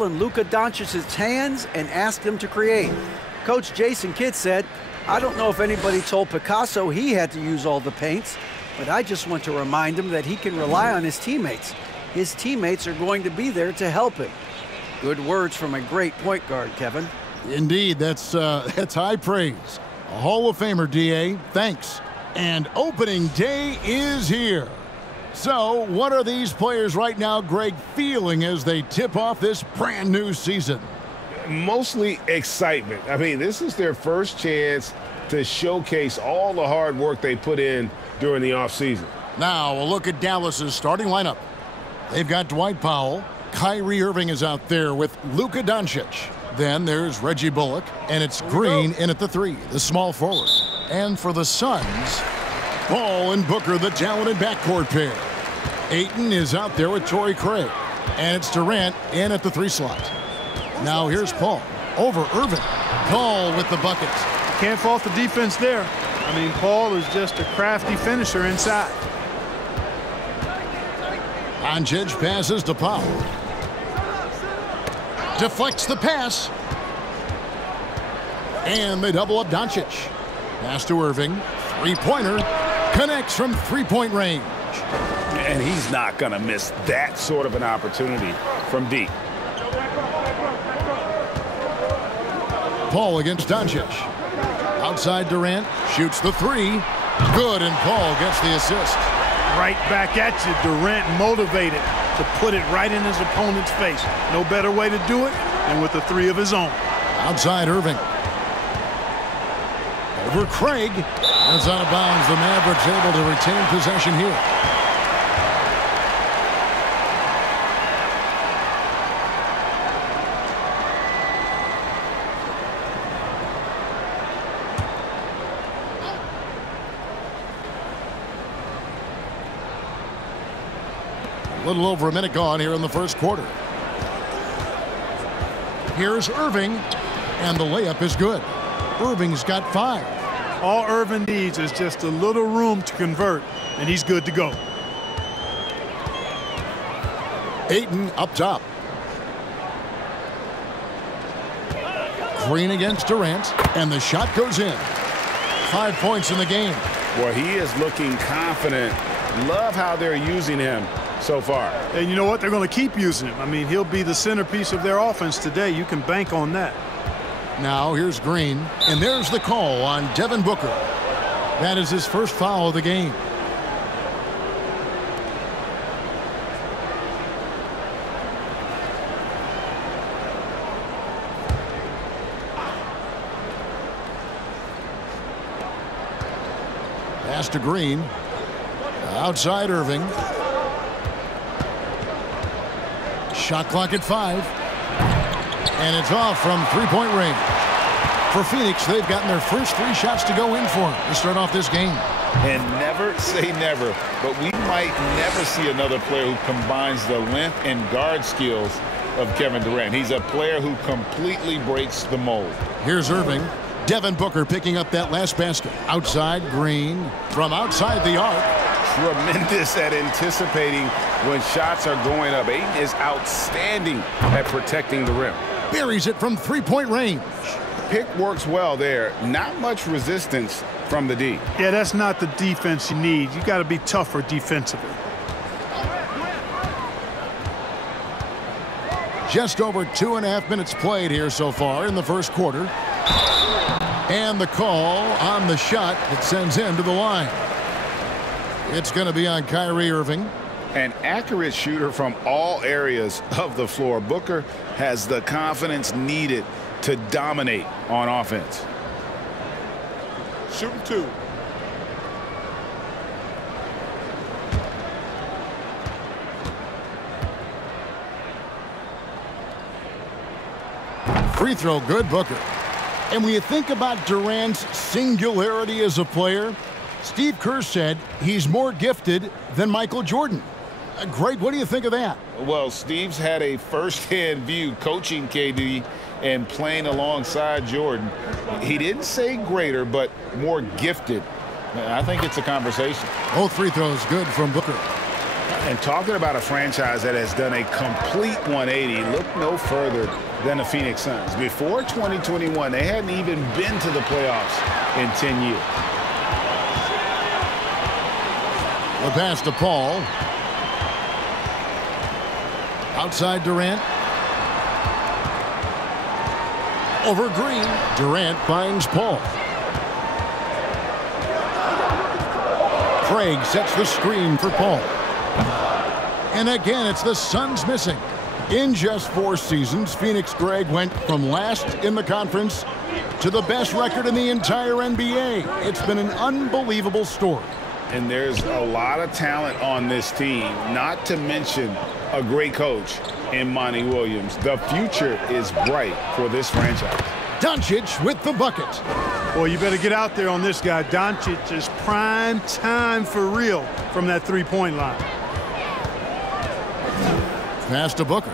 in Luka Doncic's hands and asked him to create. Coach Jason Kidd said, "I don't know if anybody told Picasso he had to use all the paints, but I just want to remind him that he can rely on his teammates. His teammates are going to be there to help him." Good words from a great point guard, Kevin. Indeed, that's high praise. A Hall of Famer, D.A. Thanks. And opening day is here. So, what are these players right now, Greg, feeling as they tip off this brand new season? Mostly excitement. I mean, this is their first chance to showcase all the hard work they put in during the offseason. Now, a look at Dallas's starting lineup. They've got Dwight Powell. Kyrie Irving is out there with Luka Doncic. Then there's Reggie Bullock, and it's Green in at the 3, the small forward. And for the Suns, Paul and Booker, the talented backcourt pair. Ayton is out there with Torrey Craig. And it's Durant in at the 3 slot. Now here's Paul over Irving. Paul with the buckets. Can't fault the defense there. I mean, Paul is just a crafty finisher inside. Doncic passes to Powell. Deflects the pass. And they double up Doncic. Pass to Irving. Three-pointer. Connects from three-point range. And he's not going to miss that sort of an opportunity from deep. Paul against Doncic. Outside Durant. Shoots the 3. Good, and Paul gets the assist. Right back at you. Durant motivated to put it right in his opponent's face. No better way to do it than with a 3 of his own. Outside Irving. Over Craig. That's out of bounds. The Mavericks able to retain possession here. A little over a minute gone here in the first quarter. Here's Irving, and the layup is good. Irving's got 5. All Irving needs is just a little room to convert, and he's good to go. Ayton up top. Green against Durant, and the shot goes in. 5 points in the game. Well, he is looking confident. Love how they're using him so far. And you know what? They're going to keep using him. I mean, he'll be the centerpiece of their offense today. You can bank on that. Now here's Green, and there's the call on Devin Booker. That is his first foul of the game. Pass to Green. Outside Irving. Shot clock at 5. And it's off from three-point range. For Phoenix, they've gotten their first 3 shots to go in for them to start off this game. And never say never, but we might never see another player who combines the length and guard skills of Kevin Durant. He's a player who completely breaks the mold. Here's Irving. Devin Booker picking up that last basket. Outside Green. From outside the arc. Tremendous at anticipating when shots are going up. Ayton is outstanding at protecting the rim. Buries it from three-point range. Pick works well there. Not much resistance from the D. Yeah, that's not the defense you need. You got to be tougher defensively. Just over 2.5 minutes played here so far in the first quarter. And the call on the shot that sends him to the line. It's going to be on Kyrie Irving. An accurate shooter from all areas of the floor. Booker has the confidence needed to dominate on offense. Shooting 2. Free throw good, Booker. And when you think about Durant's singularity as a player, Steve Kerr said he's more gifted than Michael Jordan. Greg, what do you think of that? Well, Steve's had a first-hand view coaching KD and playing alongside Jordan. He didn't say greater, but more gifted. I think it's a conversation. Both free throws good from Booker. And talking about a franchise that has done a complete 180, look no further than the Phoenix Suns. Before 2021, they hadn't even been to the playoffs in 10 years. The pass to Paul. Outside Durant. Over Green. Durant finds Paul. Craig sets the screen for Paul. And again, it's the Suns missing. In just 4 seasons, Phoenix, Greg, went from last in the conference to the best record in the entire NBA. It's been an unbelievable story. And there's a lot of talent on this team, not to mention a great coach in Monty Williams. The future is bright for this franchise. Doncic with the bucket. Boy, you better get out there on this guy. Doncic is prime time for real from that three-point line. Pass to Booker.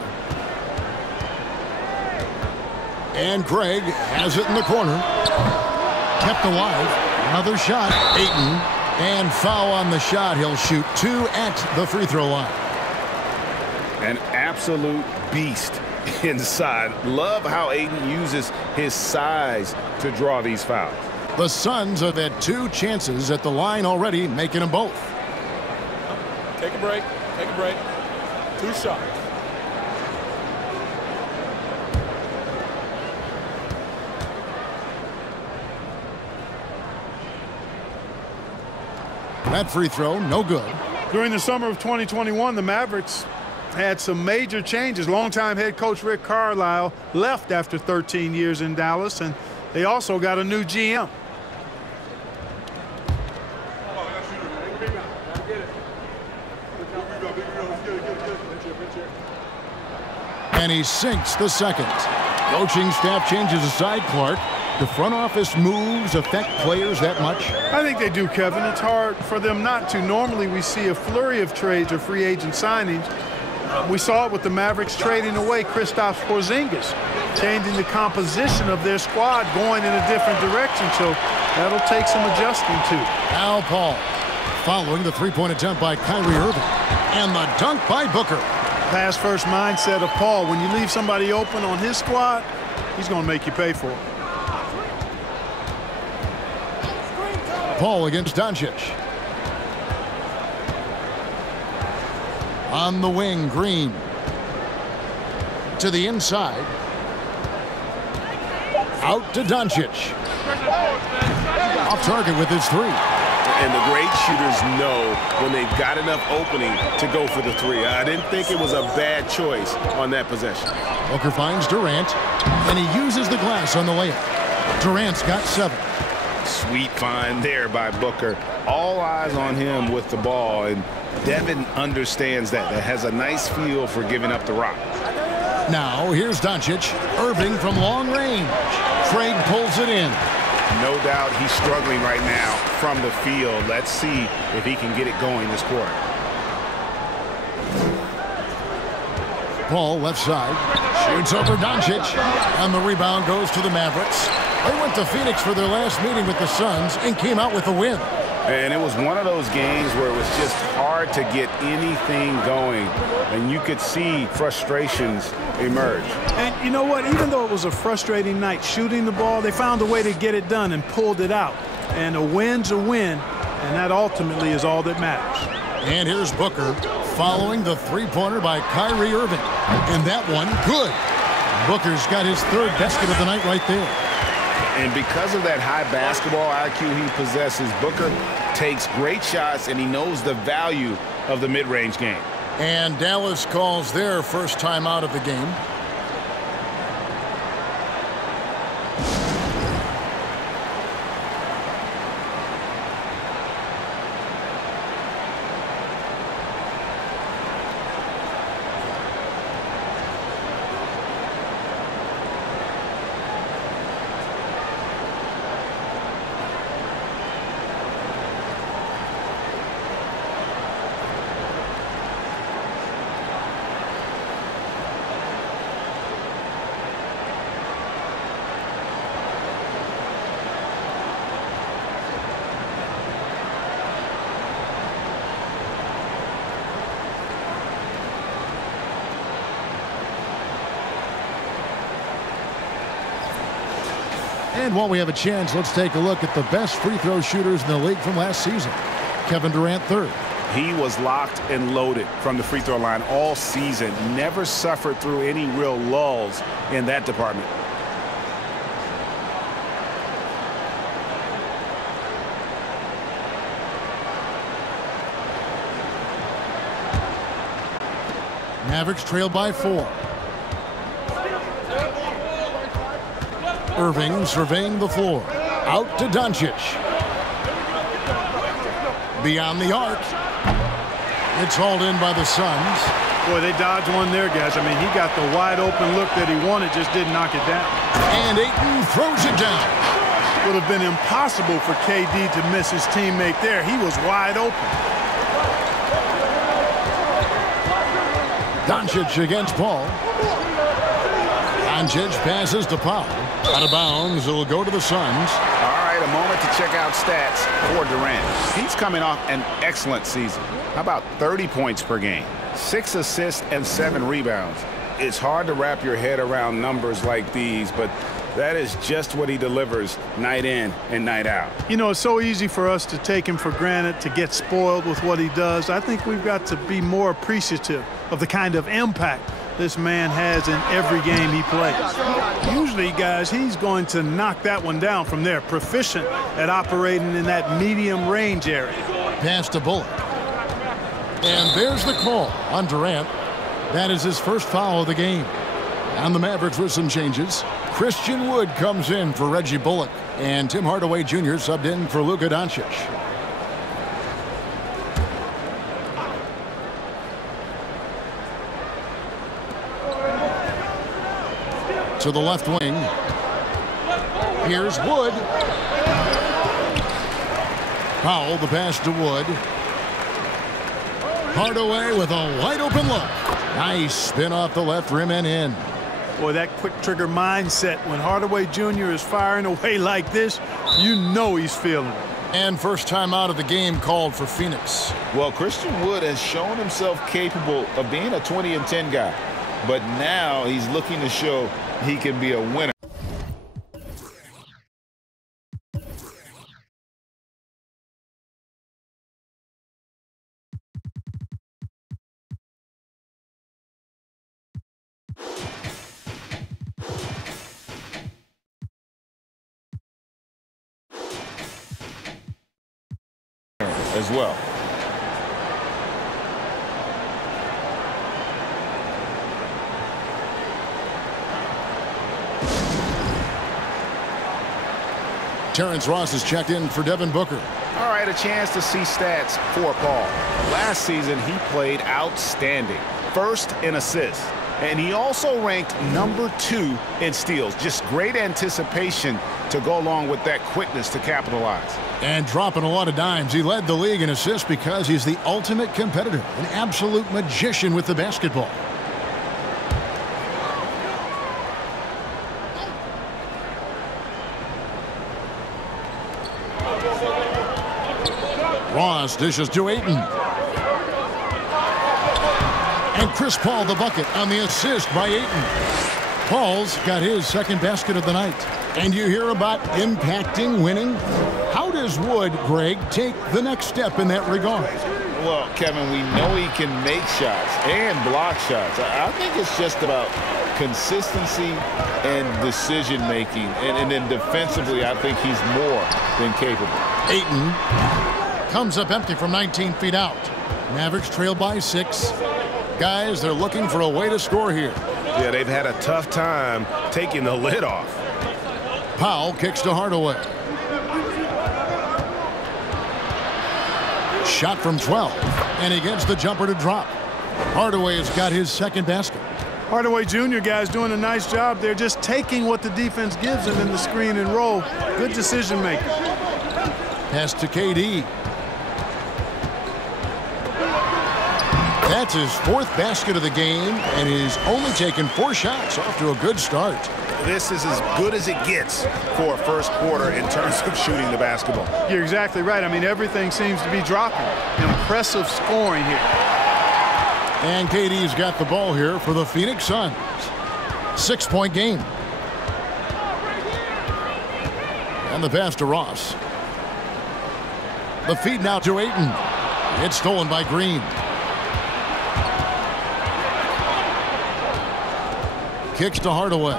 And Craig has it in the corner. Kept alive. Another shot. Ayton. And foul on the shot. He'll shoot 2 at the free throw line. An absolute beast inside. Love how Ayton uses his size to draw these fouls. The Suns have had 2 chances at the line already, making them both. Take a break. Take a break. 2 shots. That free throw, no good. During the summer of 2021, the Mavericks had some major changes. Longtime head coach Rick Carlisle left after 13 years in Dallas, and they also got a new GM. And he sinks the second. Coaching staff changes aside Clark. The front office moves affect players that much? I think they do, Kevin. It's hard for them not to. Normally we see a flurry of trades or free agent signings. We saw it with the Mavericks trading away Kristaps Porzingis, changing the composition of their squad, going in a different direction. So that'll take some adjusting to. Now Paul, following the three-point attempt by Kyrie Irving, and the dunk by Booker. Pass-first mindset of Paul. When you leave somebody open on his squad, he's going to make you pay for it. Paul against Doncic. On the wing, Green. To the inside. Out to Doncic. Off target with his 3. And the great shooters know when they've got enough opening to go for the 3. I didn't think it was a bad choice on that possession. Booker finds Durant, and he uses the glass on the layup. Durant's got 7. Sweet find there by Booker. All eyes on him with the ball, and Devin understands that. That has a nice feel for giving up the rock. Now here's Doncic. Irving from long range. Craig pulls it in. No doubt he's struggling right now from the field. Let's see if he can get it going this quarter. Paul left side. Shoots over Doncic. And the rebound goes to the Mavericks. They went to Phoenix for their last meeting with the Suns and came out with a win. And it was one of those games where it was just hard to get anything going. And you could see frustrations emerge. And you know what? Even though it was a frustrating night shooting the ball, they found a way to get it done and pulled it out. And a win's a win, and that ultimately is all that matters. And here's Booker following the three-pointer by Kyrie Irving. And that one, good. Booker's got his 3rd basket of the night right there. And because of that high basketball IQ he possesses, Booker takes great shots, and he knows the value of the mid-range game. And Dallas calls their first time out of the game. And while we have a chance, let's take a look at the best free throw shooters in the league from last season. Kevin Durant, third. He was locked and loaded from the free throw line all season. Never suffered through any real lulls in that department. Mavericks trail by 4. Irving surveying the floor. Out to Doncic. Beyond the arc. It's hauled in by the Suns. Boy, they dodged one there, guys. I mean, he got the wide open look that he wanted, just didn't knock it down. And Ayton throws it down. Would have been impossible for KD to miss his teammate there. He was wide open. Doncic against Paul. Doncic passes to Powell. Out of bounds, it'll go to the Suns. All right, a moment to check out stats for Durant. He's coming off an excellent season. How about 30 points per game, 6 assists and 7 rebounds? It's hard to wrap your head around numbers like these, but that is just what he delivers night in and night out. You know, it's so easy for us to take him for granted, to get spoiled with what he does. I think we've got to be more appreciative of the kind of impact this man has in every game he plays. Usually, guys, he's going to knock that one down from there. Proficient at operating in that medium range area. Pass to Bullock. And there's the call on Durant. That is his first foul of the game. And the Mavericks with some changes. Christian Wood comes in for Reggie Bullock. And Tim Hardaway Jr. subbed in for Luka Doncic. To the left wing. Here's Wood. Powell, the pass to Wood. Hardaway with a wide open look. Nice spin off the left rim and in. Boy, that quick trigger mindset when Hardaway Jr. is firing away like this, you know he's feeling it. And first time out of the game called for Phoenix. Well, Christian Wood has shown himself capable of being a 20-10 guy, but now he's looking to show he can be a winner. As well. Terrence Ross is checked in for Devin Booker. All right, a chance to see stats for Paul. Last season, he played outstanding. First in assists. And he also ranked #2 in steals. Just great anticipation to go along with that quickness to capitalize. And dropping a lot of dimes. He led the league in assists because he's the ultimate competitor. An absolute magician with the basketball. Ross dishes to Ayton. And Chris Paul the bucket on the assist by Ayton. Paul's got his second basket of the night. And you hear about impacting winning? How does Wood, Greg, take the next step in that regard? Well, Kevin, we know he can make shots and block shots. I think it's just about consistency and decision-making. And then defensively, I think he's more than capable. Ayton comes up empty from 19 feet out. Mavericks trail by 6. Guys, they're looking for a way to score here. Yeah, they've had a tough time taking the lid off. Powell kicks to Hardaway. Shot from 12. And he gets the jumper to drop. Hardaway has got his second basket. Hardaway Jr., guys, doing a nice job there, just taking what the defense gives him in the screen and roll. Good decision making. Pass to KD. That's his 4th basket of the game, and he's only taken 4 shots. Off to a good start. This is as good as it gets for a first quarter in terms of shooting the basketball. You're exactly right. I mean, everything seems to be dropping. Impressive scoring here. And KD's got the ball here for the Phoenix Suns. 6-point game. And the pass to Ross. The feed now to Ayton. It's stolen by Green. Kicks to Hardaway.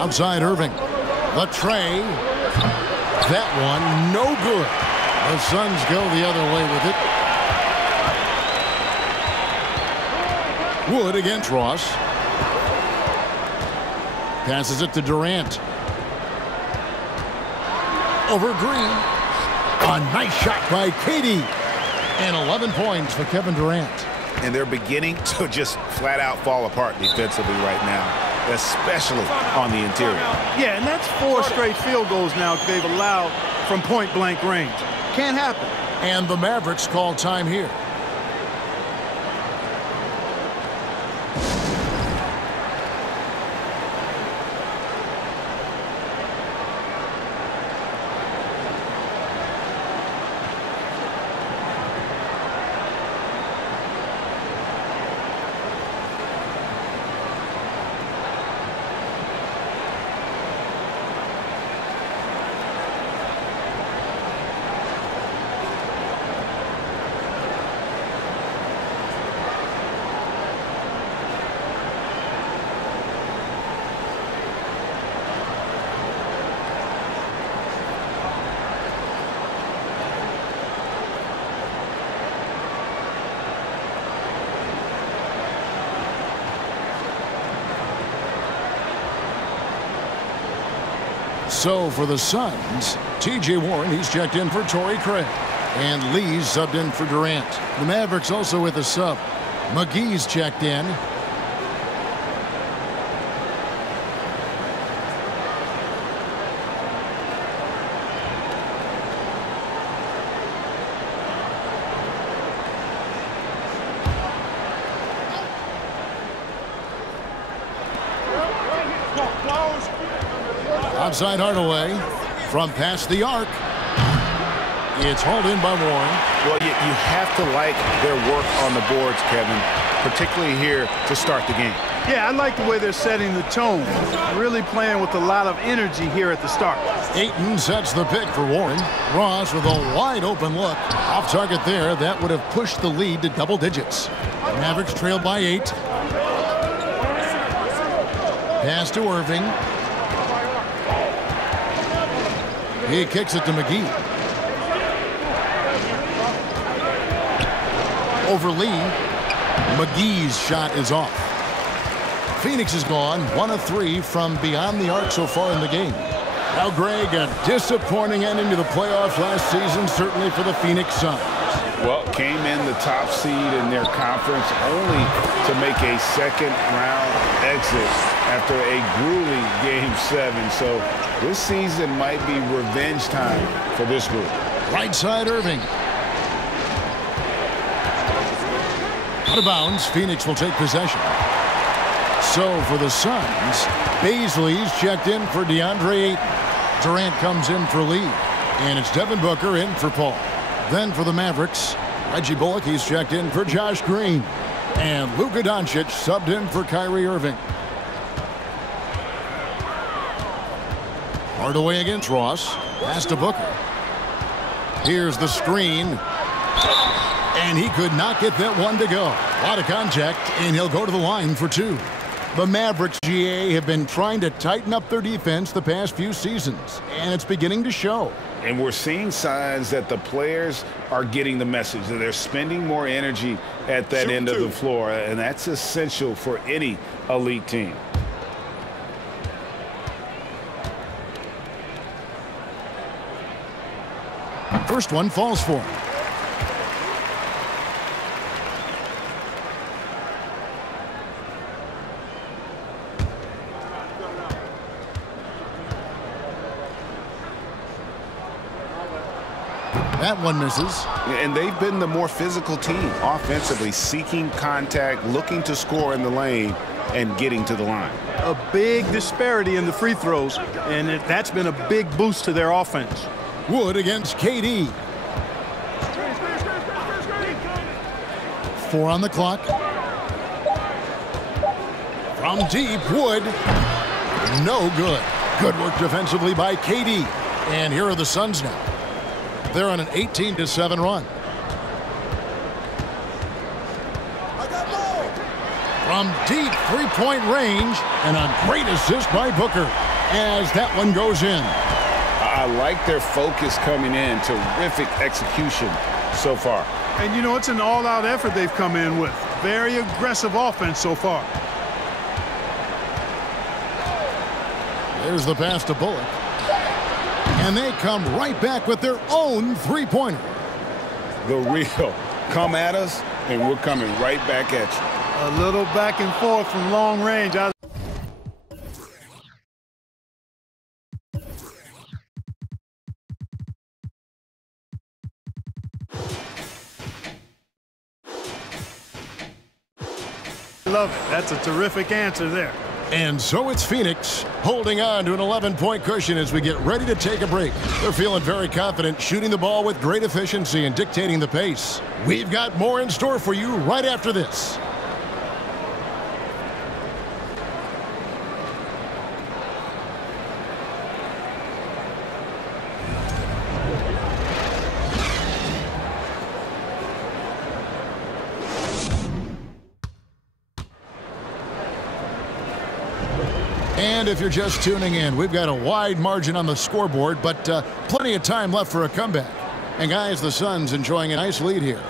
Outside Irving. The tray. That one, no good. The Suns go the other way with it. Wood against Ross. Passes it to Durant. Over Green. A nice shot by Katie. And 11 points for Kevin Durant. And they're beginning to just flat out fall apart defensively right now, especially on the interior. Yeah, and that's 4 straight field goals now they've allowed from point-blank range. Can't happen. And the Mavericks call time here. So for the Suns, T.J. Warren, he's checked in for Torrey Craig. And Lee's subbed in for Durant. The Mavericks also with a sub. McGee's checked in. Outside Hardaway from past the arc. It's hauled in by Warren. Well, you have to like their work on the boards, Kevin, particularly here to start the game. Yeah, I like the way they're setting the tone. Really playing with a lot of energy here at the start. Ayton sets the pick for Warren. Ross with a wide open look. Off target there. That would have pushed the lead to double digits. Mavericks trail by 8. Pass to Irving. He kicks it to McGee. Over Lee. McGee's shot is off. Phoenix is gone 1 of 3 from beyond the arc so far in the game. Now, Greg, a disappointing ending to the playoffs last season, certainly for the Phoenix Suns. Well, came in the top seed in their conference only to make a second-round exit after a grueling Game 7. So this season might be revenge time for this group. Right side, Irving. Out of bounds, Phoenix will take possession. So for the Suns, Baisley's checked in for DeAndre Ayton. Durant comes in for Lee. And it's Devin Booker in for Paul. Then for the Mavericks, Reggie Bullock, he's checked in for Josh Green. And Luka Doncic subbed in for Kyrie Irving. Hardaway against Ross. Pass to Booker. Here's the screen. And he could not get that one to go. A lot of contact, and he'll go to the line for 2. The Mavericks, GA, have been trying to tighten up their defense the past few seasons, and it's beginning to show. And we're seeing signs that the players are getting the message, that they're spending more energy at that end of the floor, and that's essential for any elite team. First one falls for him. That one misses. And they've been the more physical team offensively, seeking contact, looking to score in the lane, and getting to the line. A big disparity in the free throws, and that's been a big boost to their offense. Wood against KD. 4 on the clock. From deep, Wood. No good. Good work defensively by KD. And here are the Suns now. They're on an 18-7 run. From deep three-point range, and a great assist by Booker as that one goes in. I like their focus coming in. Terrific execution so far. And, you know, it's an all-out effort they've come in with. Very aggressive offense so far. There's the pass to Bullock. And they come right back with their own three-pointer. The real. Come at us, and we're coming right back at you. A little back and forth from long range. Love it. That's a terrific answer there. And so it's Phoenix holding on to an 11-point cushion as we get ready to take a break. They're feeling very confident, shooting the ball with great efficiency and dictating the pace. We've got more in store for you right after this. And if you're just tuning in, we've got a wide margin on the scoreboard, but plenty of time left for a comeback. And guys, the Suns enjoying a nice lead here.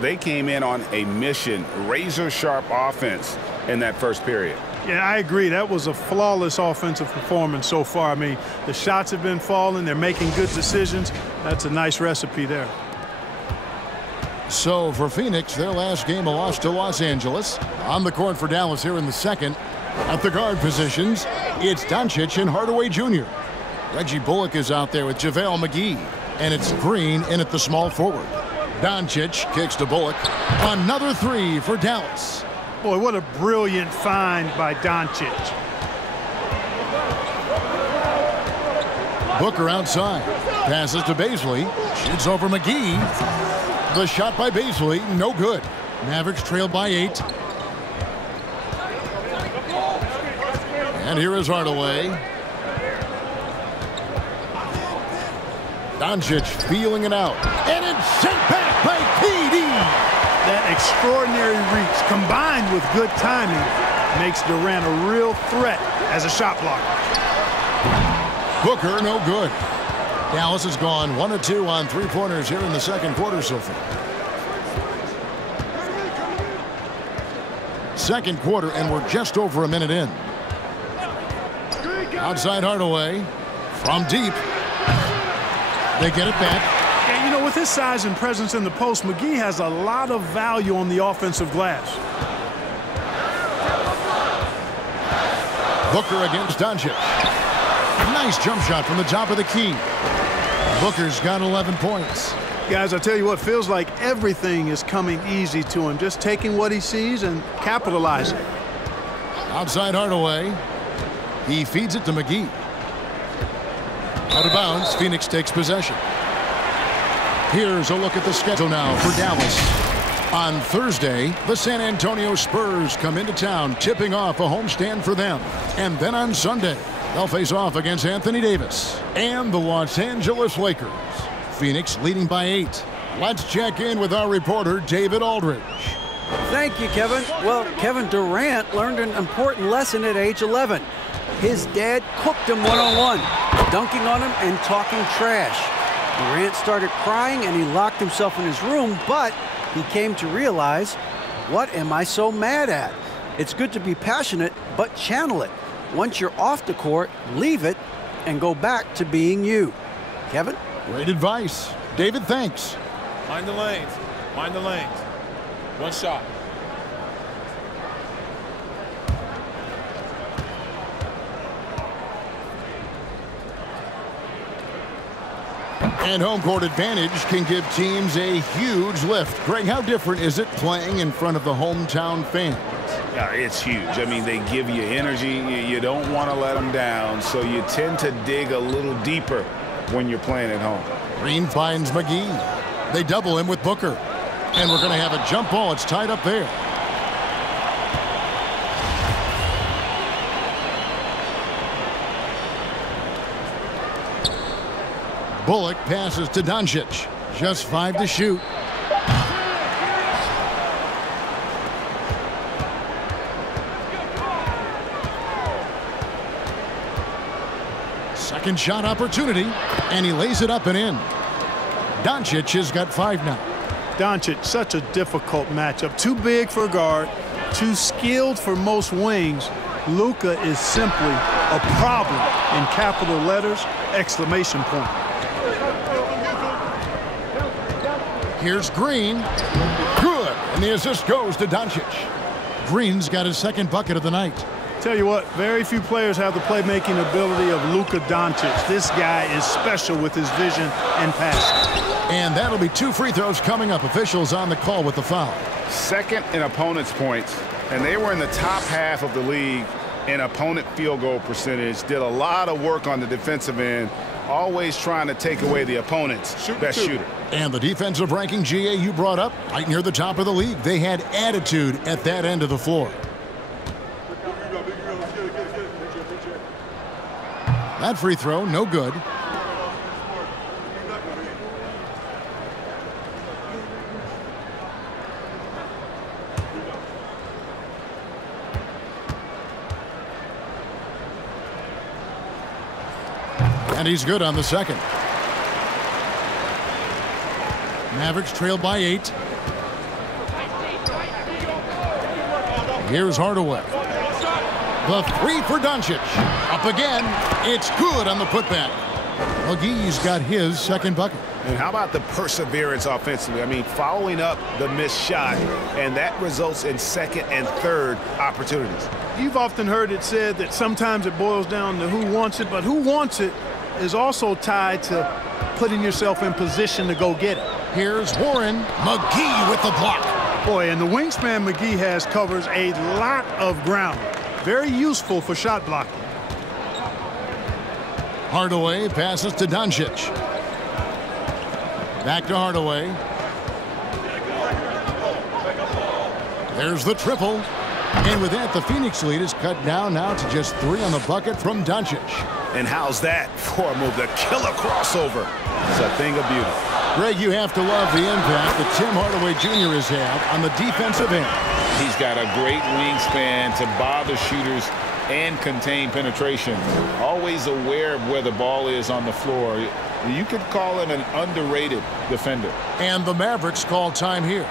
They came in on a mission, razor-sharp offense in that first period. Yeah, I agree. That was a flawless offensive performance so far. I mean, the shots have been falling. They're making good decisions. That's a nice recipe there. So for Phoenix, their last game, a loss to Los Angeles. On the court for Dallas here in the second. At the guard positions, it's Doncic and Hardaway Jr. Reggie Bullock is out there with JaVale McGee. And it's Green in at the small forward. Doncic kicks to Bullock. Another three for Dallas. Boy, what a brilliant find by Doncic. Booker outside. Passes to Bazley. Shoots over McGee. The shot by Bazley, no good. Mavericks trail by 8. And here is Hardaway. Doncic feeling it out. And it's sent back by KD. That extraordinary reach combined with good timing makes Durant a real threat as a shot blocker. Booker, no good. Dallas has gone 1 of 2 on three-pointers here in the second quarter so far. Second quarter, and we're just over a minute in. Outside Hardaway. From deep. They get it back. Yeah, you know, with his size and presence in the post, McGee has a lot of value on the offensive glass. Booker against Doncic. Nice jump shot from the top of the key. Booker's got 11 points. Guys, I tell you what, feels like everything is coming easy to him. Just taking what he sees and capitalizing. Outside Hardaway. He feeds it to McGee. Out of bounds, Phoenix takes possession. Here's a look at the schedule now for Dallas. On Thursday, the San Antonio Spurs come into town, tipping off a homestand for them. And then on Sunday, they'll face off against Anthony Davis and the Los Angeles Lakers. Phoenix leading by 8. Let's check in with our reporter, David Aldridge. Thank you, Kevin. Well, Kevin Durant learned an important lesson at age 11. His dad cooked him one-on-one, dunking on him and talking trash. Durant started crying and he locked himself in his room, but he came to realize, what am I so mad at? It's good to be passionate, but channel it. Once you're off the court, leave it and go back to being you. Kevin? Great advice. David, thanks. Mind the lanes. Mind the lanes. One shot. And home court advantage can give teams a huge lift. Greg, how different is it playing in front of the hometown fans? Yeah, it's huge. I mean, they give you energy. You don't want to let them down, so you tend to dig a little deeper when you're playing at home. Green finds McGee. They double him with Booker. And we're going to have a jump ball. It's tied up there. Bullock passes to Doncic. Just 5 to shoot. Second shot opportunity, and he lays it up and in. Doncic has got 5 now. Doncic, such a difficult matchup. Too big for a guard, too skilled for most wings. Luka is simply a problem in capital letters, exclamation point. Here's Green. Good, and the assist goes to Doncic. Green's got his second bucket of the night. Tell you what, very few players have the playmaking ability of Luka Doncic. This guy is special with his vision and passing. And that'll be 2 free throws coming up. Officials on the call with the foul. Second in opponent's points, and they were in the top half of the league in opponent field goal percentage. Did a lot of work on the defensive end, always trying to take away the opponent's best shooter. And the defensive ranking, GA, you brought up, right near the top of the league. They had attitude at that end of the floor. That free throw, no good. And he's good on the second. Mavericks trail by 8. Here's Hardaway. The 3 for Doncic. Up again. It's good on the putback. McGee's got his second bucket. And how about the perseverance offensively? I mean, following up the missed shot, and that results in second and third opportunities. You've often heard it said that sometimes it boils down to who wants it, but who wants it is also tied to putting yourself in position to go get it. Here's Warren. McGee with the block. Boy, and the wingspan McGee has covers a lot of ground. Very useful for shot blocking. Hardaway passes to Doncic. Back to Hardaway. There's the triple. And with that, the Phoenix lead is cut down now to just 3 on the bucket from Doncic. And how's that for a move? The killer crossover. It's a thing of beauty. Greg, you have to love the impact that Tim Hardaway Jr. has had on the defensive end. He's got a great wingspan to bother shooters and contain penetration. Always aware of where the ball is on the floor. You could call him an underrated defender. And the Mavericks call time here.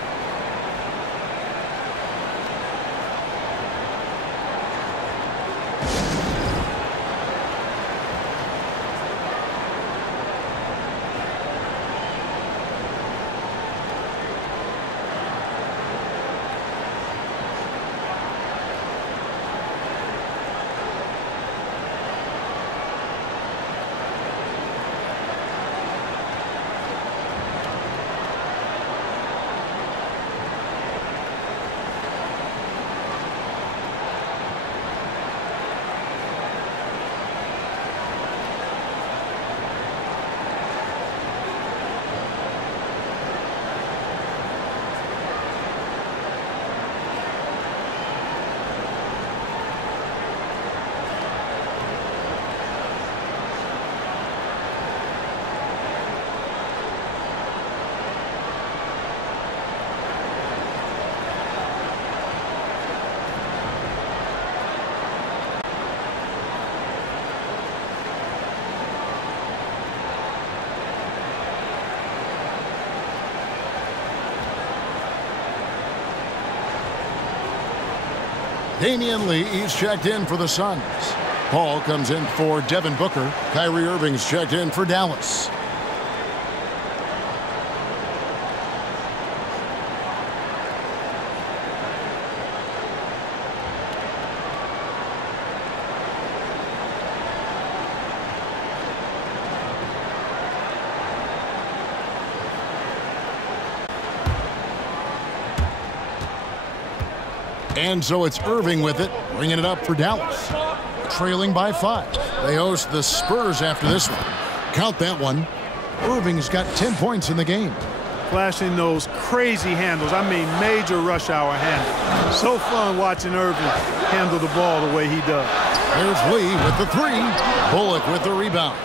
Damian Lee is checked in for the Suns. Paul comes in for Devin Booker. Kyrie Irving's checked in for Dallas. And so it's Irving with it, bringing it up for Dallas. Trailing by 5. They host the Spurs after this one. Count that one. Irving's got 10 points in the game. Flashing those crazy handles. I mean, major rush hour handles. So fun watching Irving handle the ball the way he does. There's Lee with the 3. Bullock with the rebound.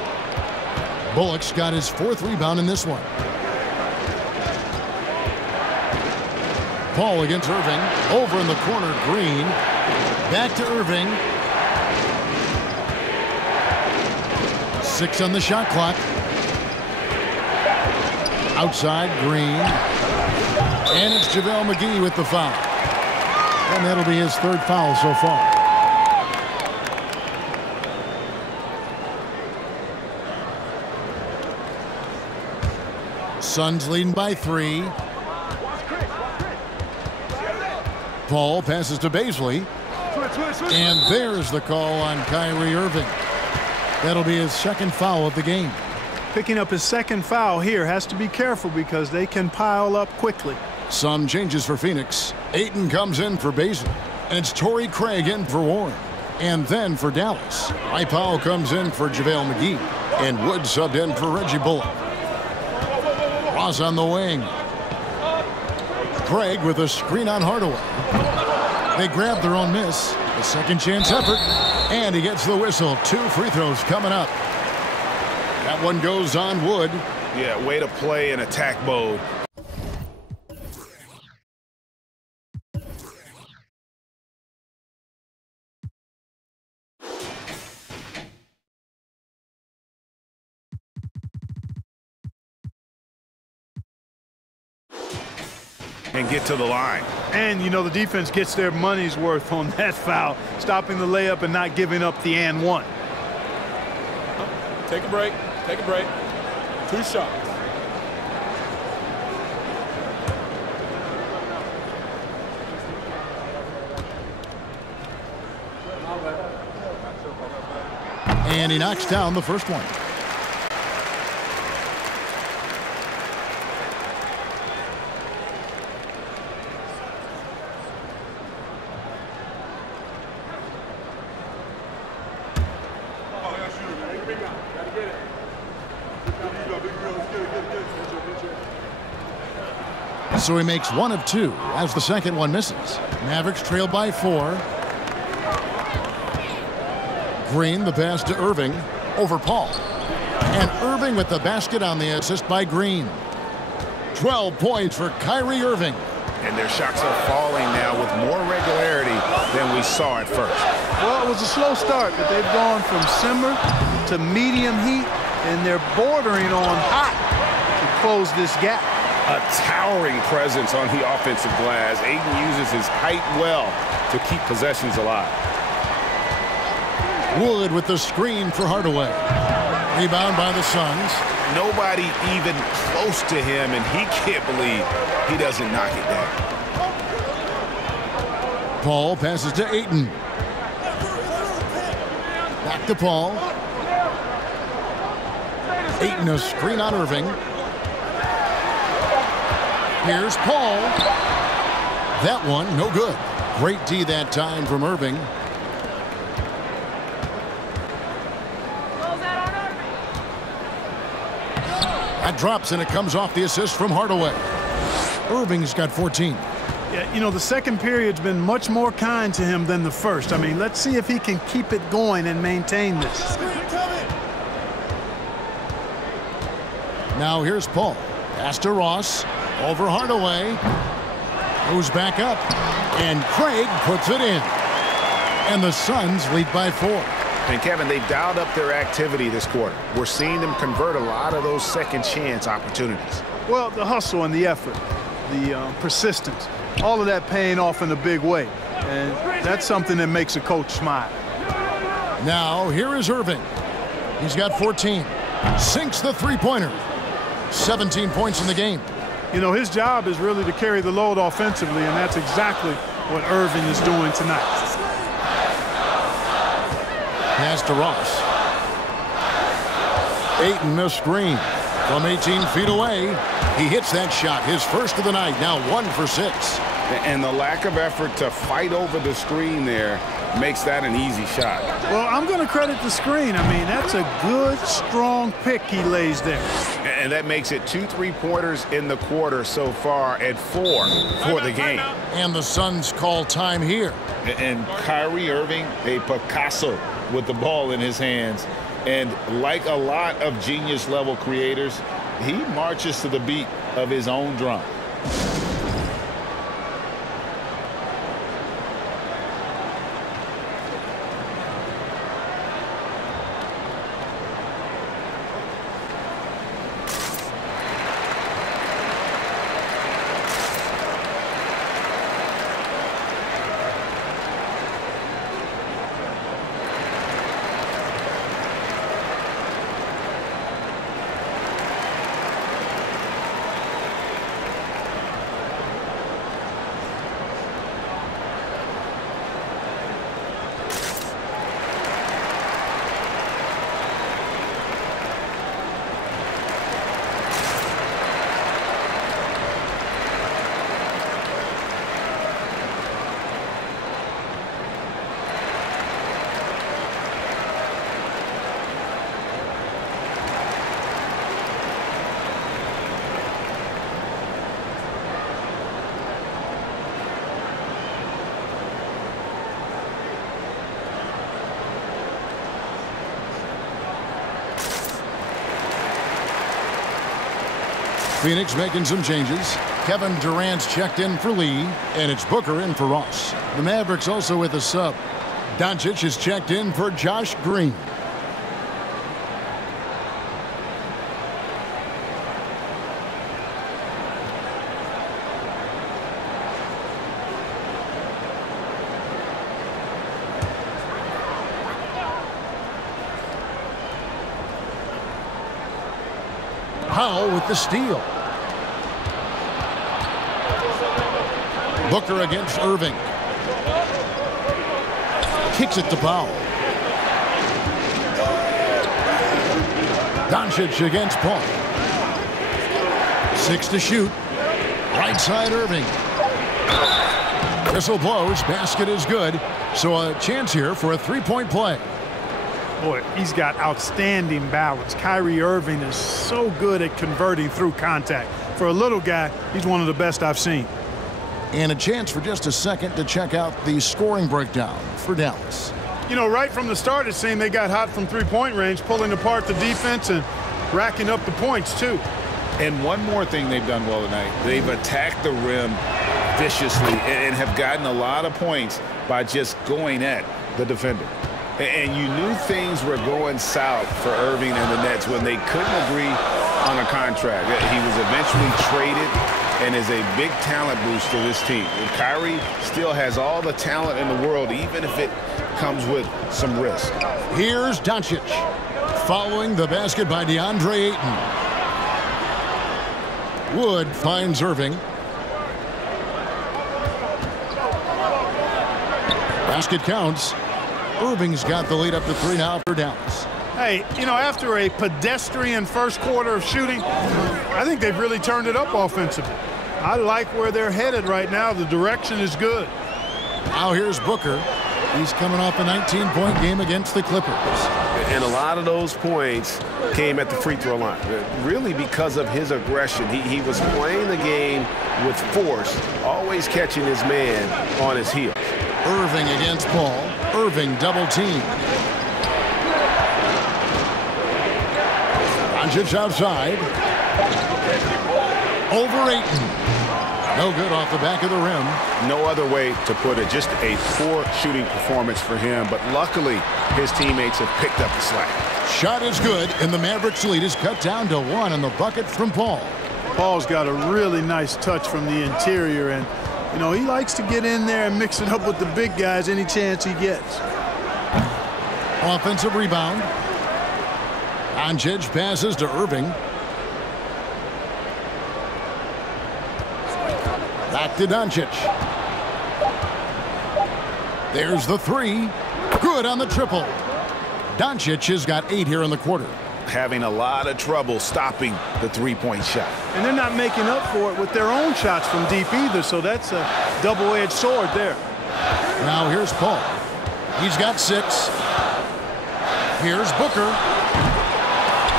Bullock's got his 4th rebound in this one. Paul against Irving. Over in the corner, Green. Back to Irving. 6 on the shot clock. Outside, Green. And it's JaVale McGee with the foul. And that'll be his 3rd foul so far. Suns leading by 3. Paul passes to Baisley. And there's the call on Kyrie Irving. That'll be his 2nd foul of the game. Picking up his 2nd foul here. Has to be careful because they can pile up quickly. Some changes for Phoenix. Ayton comes in for Baisley. And it's Torrey Craig in for Warren. And then for Dallas, Powell comes in for JaVale McGee. And Wood subbed in for Reggie Bullock. Ross on the wing. Craig with a screen on Hardaway. They grab their own miss. A 2nd chance effort. And he gets the whistle. 2 free throws coming up. That one goes on Wood. Yeah, way to play in attack mode. And get to the line. And, you know, the defense gets their money's worth on that foul, stopping the layup and not giving up the and one. Take a break. Take a break. 2 shots. And he knocks down the first one. So he makes 1 of 2 as the 2nd one misses. Mavericks trail by 4. Green, the pass to Irving over Paul. And Irving with the basket on the assist by Green. 12 points for Kyrie Irving. And their shots are falling now with more regularity than we saw at first. Well, it was a slow start, but they've gone from simmer to medium heat, and they're bordering on hot to close this gap. A towering presence on the offensive glass. Ayton uses his height well to keep possessions alive. Wood with the screen for Hardaway. Rebound by the Suns. Nobody even close to him, and he can't believe he doesn't knock it down. Paul passes to Ayton. Back to Paul. Ayton a screen on Irving. Here's Paul. That one, no good. Great D that time from Irving. That drops, and it comes off the assist from Hardaway. Irving's got 14. Yeah, you know, the 2nd period's been much more kind to him than the 1st. I mean, let's see if he can keep it going and maintain this. Now here's Paul. Pass to Ross. Over Hardaway. Goes back up. And Craig puts it in. And the Suns lead by 4. And, Kevin, they've dialed up their activity this quarter. We're seeing them convert a lot of those 2nd chance opportunities. Well, the hustle and the effort, the persistence, all of that paying off in a big way. And that's something that makes a coach smile. Now here is Irving. He's got 14. Sinks the three-pointer. 17 points in the game. You know, his job is really to carry the load offensively, and that's exactly what Irving is doing tonight. Pass to Ross. Ayton a screen from 18 feet away. He hits that shot, his first of the night, now 1 for 6. And the lack of effort to fight over the screen there makes that an easy shot. Well, I'm going to credit the screen. I mean, that's a good, strong pick he lays there. And that makes it 2 3-pointers in the quarter so far and 4 for the game. And the Suns call time here. And Kyrie Irving, a Picasso with the ball in his hands. And like a lot of genius-level creators, he marches to the beat of his own drum. Phoenix making some changes. Kevin Durant's checked in for Lee, and it's Booker in for Ross. The Mavericks also with a sub. Doncic is checked in for Josh Green. Powell with the steal. Booker against Irving. Kicks it to Powell. Doncic against Paul. 6 to shoot. Right side Irving. Whistle blows. Basket is good. So a chance here for a three-point play. Boy, he's got outstanding balance. Kyrie Irving is so good at converting through contact. For a little guy, he's one of the best I've seen. And a chance for just a second to check out the scoring breakdown for Dallas. You know, right from the start, it seemed they got hot from three-point range, pulling apart the defense and racking up the points, too. And one more thing they've done well tonight. They've attacked the rim viciously and have gotten a lot of points by just going at the defender. And you knew things were going south for Irving and the Nets when they couldn't agree on a contract. He was eventually traded and is a big talent boost to this team. And Kyrie still has all the talent in the world, even if it comes with some risk. Here's Doncic. Following the basket by DeAndre Ayton. Wood finds Irving. Basket counts. Irving's got the lead up to 3 now for Dallas. Hey, you know, after a pedestrian first quarter of shooting, I think they've really turned it up offensively. I like where they're headed right now. The direction is good. Now here's Booker. He's coming off a 19-point game against the Clippers. And a lot of those points came at the free throw line, really because of his aggression. He was playing the game with force, always catching his man on his heels. Irving against Paul. Irving double team. Doncic outside. Over Ayton. No good off the back of the rim. No other way to put it. Just a poor shooting performance for him. But luckily, his teammates have picked up the slack. Shot is good, and the Mavericks lead is cut down to 1 on the bucket from Paul. Paul's got a really nice touch from the interior, and you know, he likes to get in there and mix it up with the big guys any chance he gets. Offensive rebound. Doncic passes to Irving. Back to Doncic. There's the 3. Good on the triple. Doncic has got 8 here in the quarter. Having a lot of trouble stopping the three-point shot. And they're not making up for it with their own shots from deep either, so that's a double-edged sword there. Now here's Paul. He's got 6. Here's Booker.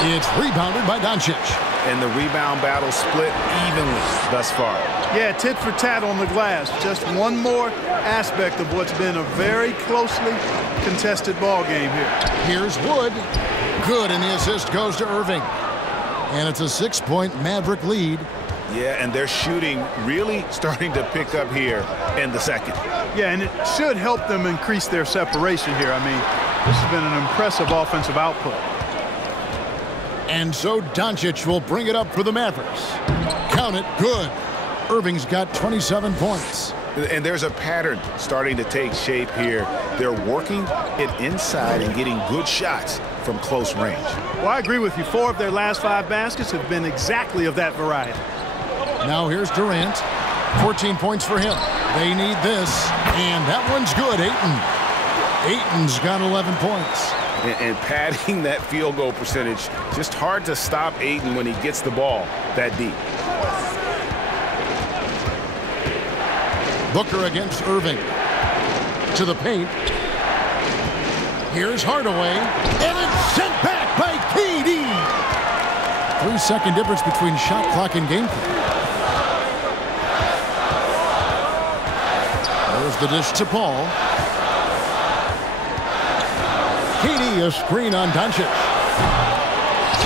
It's rebounded by Doncic. And the rebound battle split evenly thus far. Yeah, tit for tat on the glass. Just one more aspect of what's been a very closely contested ball game here. Here's Wood. Good, and the assist goes to Irving. And it's a 6-point Maverick lead. Yeah, and their shooting really starting to pick up here in the second. Yeah, and it should help them increase their separation here. I mean, this has been an impressive offensive output. And so Doncic will bring it up for the Mavericks. Count it, good. Irving's got 27 points. And there's a pattern starting to take shape here. They're working it inside and getting good shots from close range. Well, I agree with you. 4 of their last 5 baskets have been exactly of that variety. Now here's Durant. 14 points for him. They need this. And that one's good, Ayton's got 11 points. And padding that field goal percentage, just hard to stop Ayton when he gets the ball that deep. Booker against Irving. To the paint. Here's Hardaway. And it's sent back by KD. 3-second difference between shot clock and game clock. There's the dish to Paul. KD, a screen on Doncic.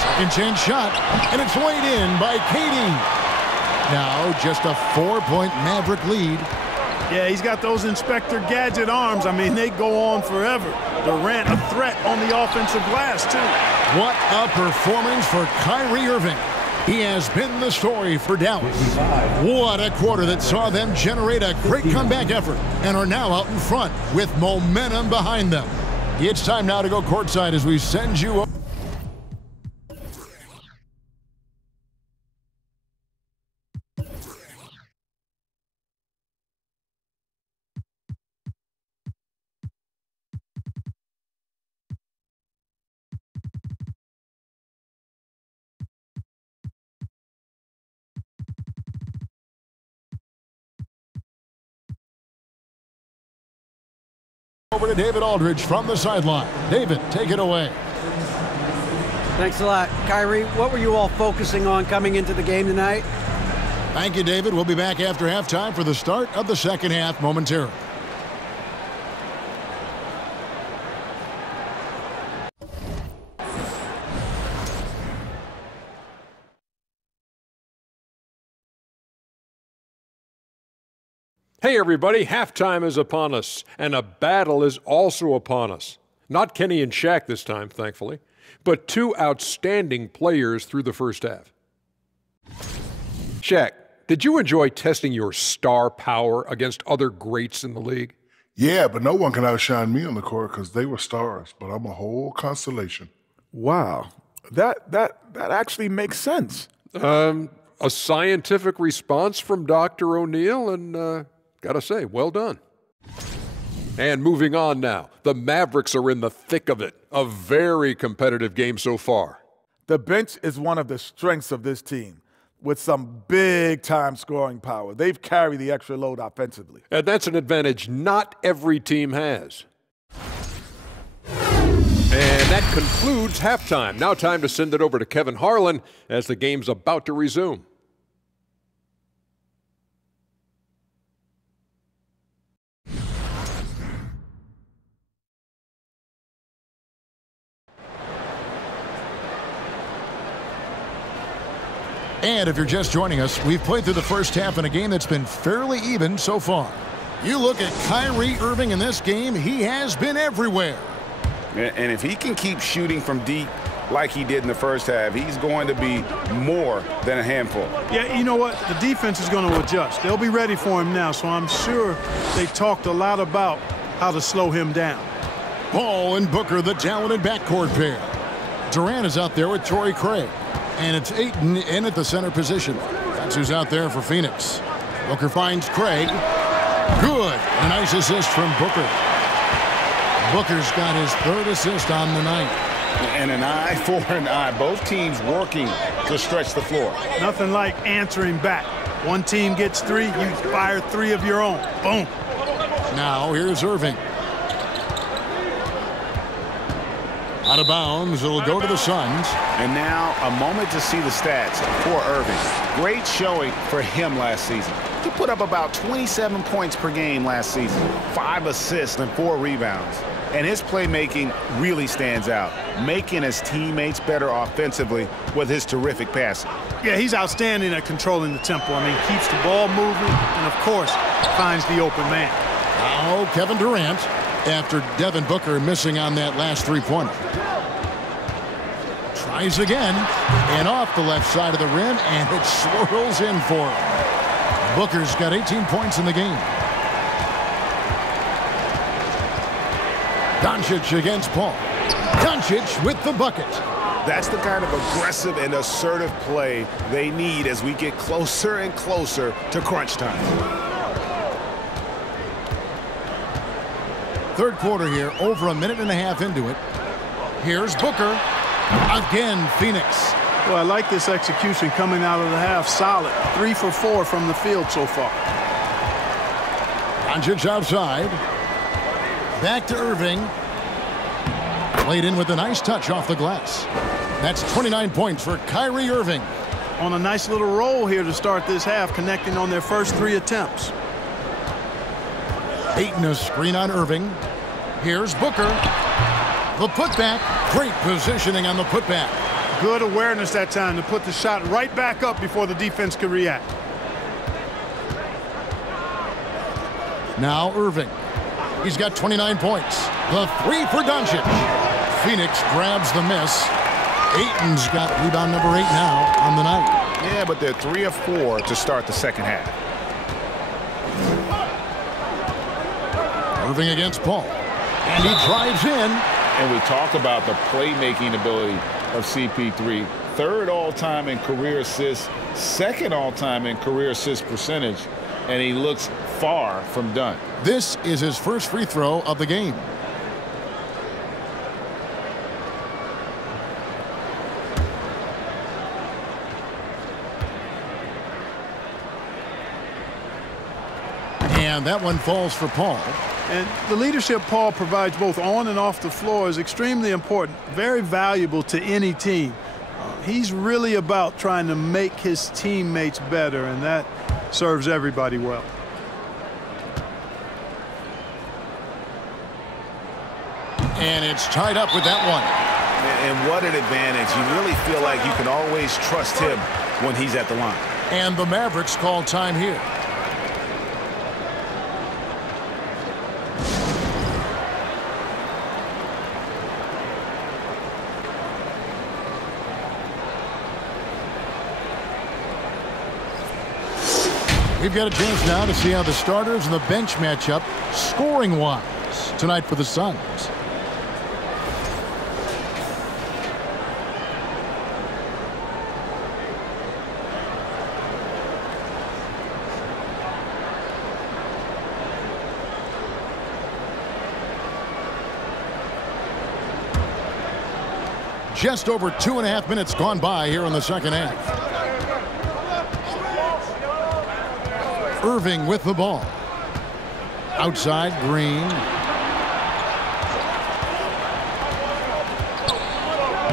Second chance shot, and it's laid in by KD. Now just a 4-point Maverick lead. Yeah, he's got those Inspector Gadget arms. I mean, they go on forever. Durant, a threat on the offensive glass, too. What a performance for Kyrie Irving. He has been the story for Dallas. What a quarter that saw them generate a great comeback effort and are now out in front with momentum behind them. It's time now to go courtside as we send you up. Over to David Aldridge from the sideline. David, take it away. Thanks a lot. Kyrie, what were you all focusing on coming into the game tonight? Thank you, David. We'll be back after halftime for the start of the second half momentarily. Hey everybody, halftime is upon us, and a battle is also upon us. Not Kenny and Shaq this time, thankfully, but 2 outstanding players through the first half. Shaq, did you enjoy testing your star power against other greats in the league? Yeah, but no one can outshine me on the court because they were stars, but I'm a whole constellation. Wow, that actually makes sense. A scientific response from Dr. O'Neill, and gotta say, well done. And moving on now, the Mavericks are in the thick of it. A very competitive game so far. The bench is one of the strengths of this team, with some big-time scoring power. They've carried the extra load offensively. And that's an advantage not every team has. And that concludes halftime. Now time to send it over to Kevin Harlan as the game's about to resume. And if you're just joining us, we've played through the first half in a game that's been fairly even so far. You look at Kyrie Irving in this game, he has been everywhere. And if he can keep shooting from deep like he did in the first half, he's going to be more than a handful. Yeah, you know what? The defense is going to adjust. They'll be ready for him now, so I'm sure they talked a lot about how to slow him down. Paul and Booker, the talented backcourt pair. Durant is out there with Torrey Craig. And it's Ayton in at the center position. That's who's out there for Phoenix. Booker finds Craig. Good. A nice assist from Booker. Booker's got his 3rd assist on the night. And an eye for an eye. Both teams working to stretch the floor. Nothing like answering back. One team gets 3, you fire 3 of your own. Boom. Now here's Irving. Out of bounds, it'll go to the Suns. And now a moment to see the stats for Irving. Great showing for him last season. He put up about 27 points per game last season, 5 assists and 4 rebounds. And his playmaking really stands out, making his teammates better offensively with his terrific passing. Yeah, he's outstanding at controlling the tempo. I mean, keeps the ball moving and, of course, finds the open man. Now Kevin Durant after Devin Booker missing on that last three-pointer. Tries again, and off the left side of the rim, and it swirls in for him. Booker's got 18 points in the game. Doncic against Paul. Doncic with the bucket. That's the kind of aggressive and assertive play they need as we get closer and closer to crunch time. Third quarter here, over a minute and a half into it. Here's Booker. Again, Phoenix. Well, I like this execution coming out of the half. Solid. 3 for 4 from the field so far. Doncic outside. Back to Irving. Played in with a nice touch off the glass. That's 29 points for Kyrie Irving. On a nice little roll here to start this half, connecting on their first 3 attempts. Ayton a screen on Irving. Here's Booker. The putback. Great positioning on the putback. Good awareness that time to put the shot right back up before the defense could react. Now Irving. He's got 29 points. The 3 for Doncic. Phoenix grabs the miss. Ayton's got rebound number 8 now on the night. Yeah, but they're 3 of 4 to start the second half. Irving against Paul. And he drives in. And we talk about the playmaking ability of CP3. 3rd all-time in career assists, 2nd all-time in career assist percentage, and he looks far from done. This is his first free throw of the game. And that one falls for Paul. And the leadership Paul provides both on and off the floor is extremely important, very valuable to any team. He's really about trying to make his teammates better, and that serves everybody well. And it's tied up with that one. And what an advantage. You really feel like you can always trust him when he's at the line. And the Mavericks call time here. We've got a chance now to see how the starters and the bench match up scoring-wise tonight for the Suns. Just over 2.5 minutes gone by here in the second half. Irving with the ball. Outside, Green.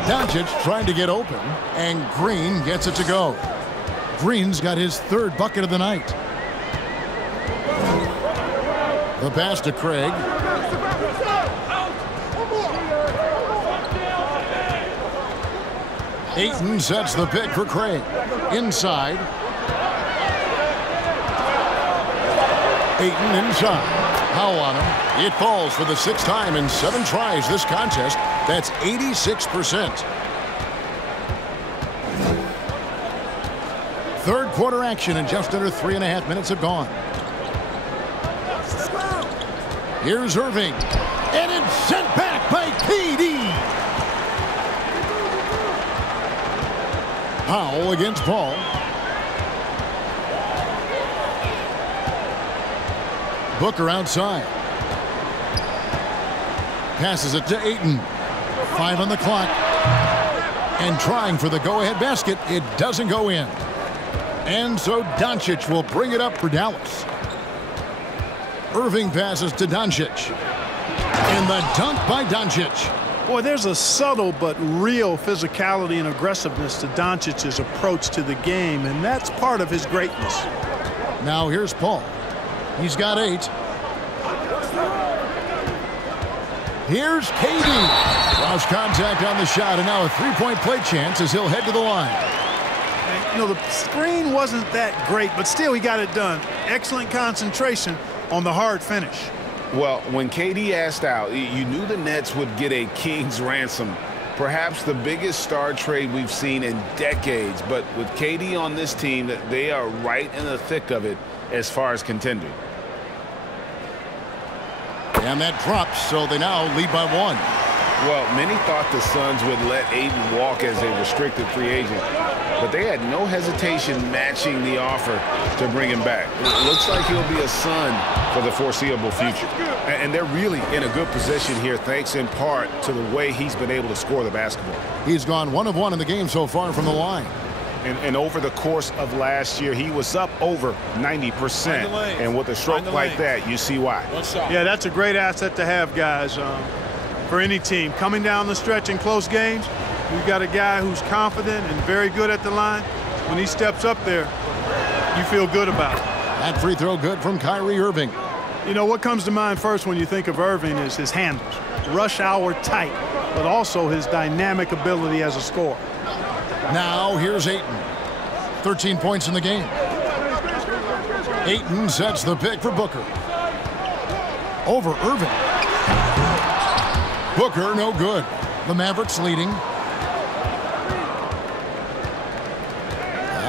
Doncic trying to get open, and Green gets it to go. Green's got his 3rd bucket of the night. The pass to Craig. Ayton sets the pick for Craig. Inside. Ayton inside. Foul on him. It falls for the 6th time in 7 tries this contest. That's 86%. 3rd quarter action, and just under 3.5 minutes have gone. Here's Irving. And it's sent back by KD. Powell against Paul. Booker outside. Passes it to Ayton. 5 on the clock. And trying for the go-ahead basket. It doesn't go in. And so Doncic will bring it up for Dallas. Irving passes to Doncic. And the dunk by Doncic. Boy, there's a subtle but real physicality and aggressiveness to Doncic's approach to the game, and that's part of his greatness. Now here's Paul. He's got 8. Here's KD. Lost contact on the shot, and now a three-point play chance as he'll head to the line. And, you know, the screen wasn't that great, but still he got it done. Excellent concentration on the hard finish. Well, when KD asked out, you knew the Nets would get a king's ransom. Perhaps the biggest star trade we've seen in decades. But with KD on this team, they are right in the thick of it as far as contending. And that drops, so they now lead by 1. Well, many thought the Suns would let Ayton walk as a restricted free agent, but they had no hesitation matching the offer to bring him back. It looks like he'll be a Sun for the foreseeable future. And they're really in a good position here, thanks in part to the way he's been able to score the basketball. He's gone 1 of 1 in the game so far from the line. And over the course of last year, he was up over 90%. And with a stroke like that, you see why. Yeah, that's a great asset to have, guys, for any team. Coming down the stretch in close games, you've got a guy who's confident and very good at the line. When he steps up there, you feel good about it. That free throw good from Kyrie Irving. You know, what comes to mind first when you think of Irving is his handles. Rush hour tight, but also his dynamic ability as a scorer. Now here's Ayton. 13 points in the game. Ayton sets the pick for Booker. Over Irving. Booker no good. The Mavericks leading.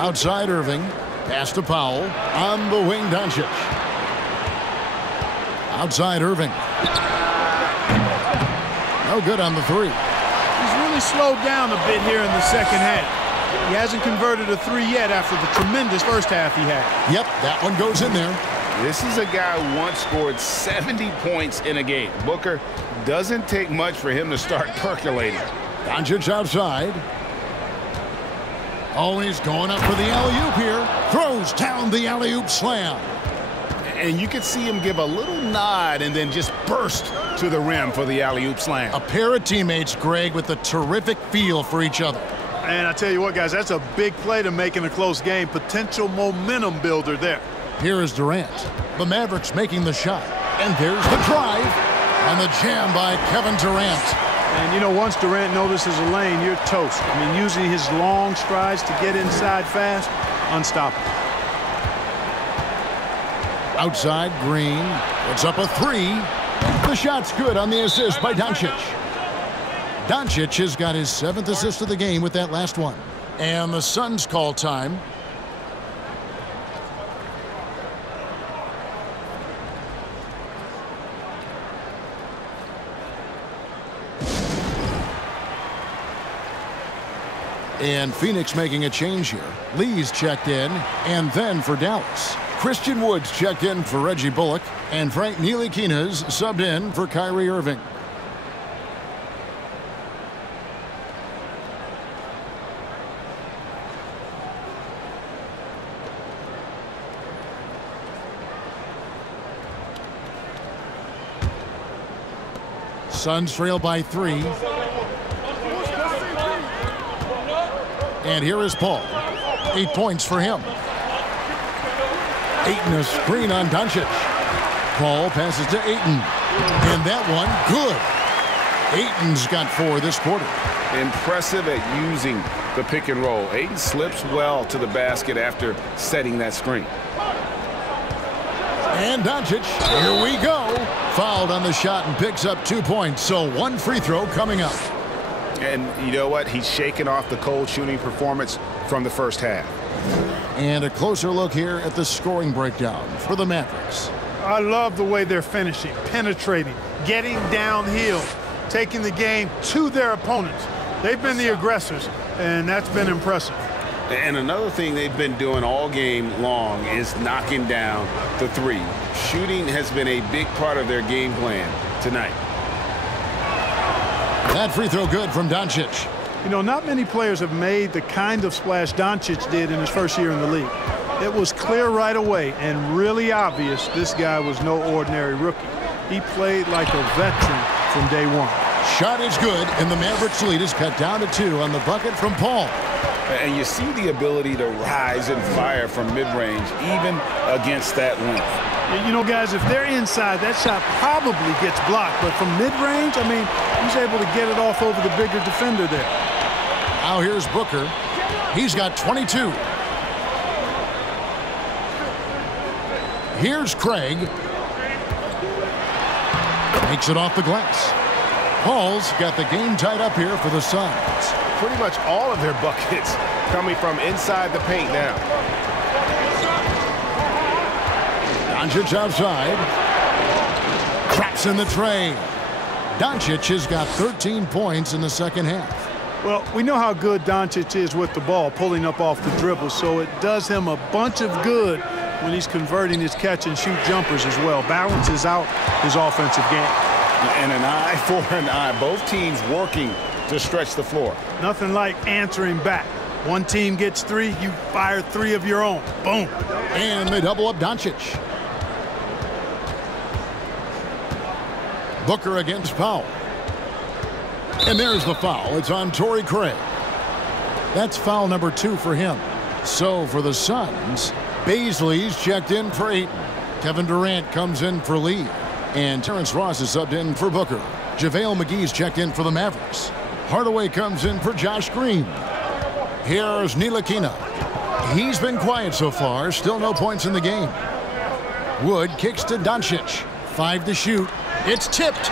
Outside Irving. Pass to Powell. On the wing, Doncic. Outside Irving. No good on the 3. He's really slowed down a bit here in the second half. He hasn't converted a 3 yet after the tremendous first half he had. Yep, that one goes in there. This is a guy who once scored 70 points in a game. Booker, doesn't take much for him to start percolating. Doncic outside. Oh, he's going up for the alley-oop here. Throws down the alley-oop slam. And you could see him give a little nod and then just burst to the rim for the alley-oop slam. A pair of teammates, Greg, with a terrific feel for each other. And I tell you what, guys, that's a big play to make in a close game. Potential momentum builder there. Here is Durant. The Mavericks making the shot. And there's the drive. And the jam by Kevin Durant. And, you know, once Durant notices a lane, you're toast. I mean, using his long strides to get inside fast, unstoppable. Outside, Green. Puts up a 3. The shot's good on the assist by Doncic. Doncic has got his 7th assist of the game with that last one. And the Suns call time. And Phoenix making a change here. Lee's checked in, and then for Dallas. Christian Woods checked in for Reggie Bullock, and Frank Ntilikina's subbed in for Kyrie Irving. Suns trail by 3. And here is Paul. 8 points for him. Ayton a screen on Doncic. Paul passes to Ayton. And that one, good. Ayton's got 4 this quarter. Impressive at using the pick and roll. Ayton slips well to the basket after setting that screen. And Doncic, here we go. Fouled on the shot and picks up 2 points. So 1 free throw coming up. And you know what? He's shaking off the cold shooting performance from the first half. And a closer look here at the scoring breakdown for the Mavericks. I love the way they're finishing, penetrating, getting downhill, taking the game to their opponents. They've been the aggressors, and that's been impressive. And another thing they've been doing all game long is knocking down the 3. Shooting has been a big part of their game plan tonight. That free throw good from Doncic. You know, not many players have made the kind of splash Doncic did in his first year in the league. It was clear right away and really obvious this guy was no ordinary rookie. He played like a veteran from day one. Shot is good, and the Mavericks lead is cut down to 2 on the bucket from Paul. And you see the ability to rise and fire from mid-range, even against that length. You know, guys, if they're inside, that shot probably gets blocked. But from mid-range, I mean, he's able to get it off over the bigger defender there. Now here's Booker. He's got 22. Here's Craig. Makes it off the glass. Paul's got the game tied up here for the Suns. Pretty much all of their buckets coming from inside the paint now. Doncic outside. Traps in the tray. Doncic has got 13 points in the second half. Well, we know how good Doncic is with the ball, pulling up off the dribble, so it does him a bunch of good when he's converting his catch-and-shoot jumpers as well. Balances out his offensive game. And an eye for an eye. Both teams working to stretch the floor. Nothing like answering back. One team gets 3, you fire 3 of your own. Boom. And they double up Doncic. Booker against Powell. And there's the foul. It's on Torrey Craig. That's foul number 2 for him. So for the Suns, Baisley's checked in for Ayton. Kevin Durant comes in for Lee. And Terrence Ross is subbed in for Booker. JaVale McGee's checked in for the Mavericks. Hardaway comes in for Josh Green. Here's Ntilikina. He's been quiet so far. Still no points in the game. Wood kicks to Doncic. 5 to shoot. It's tipped.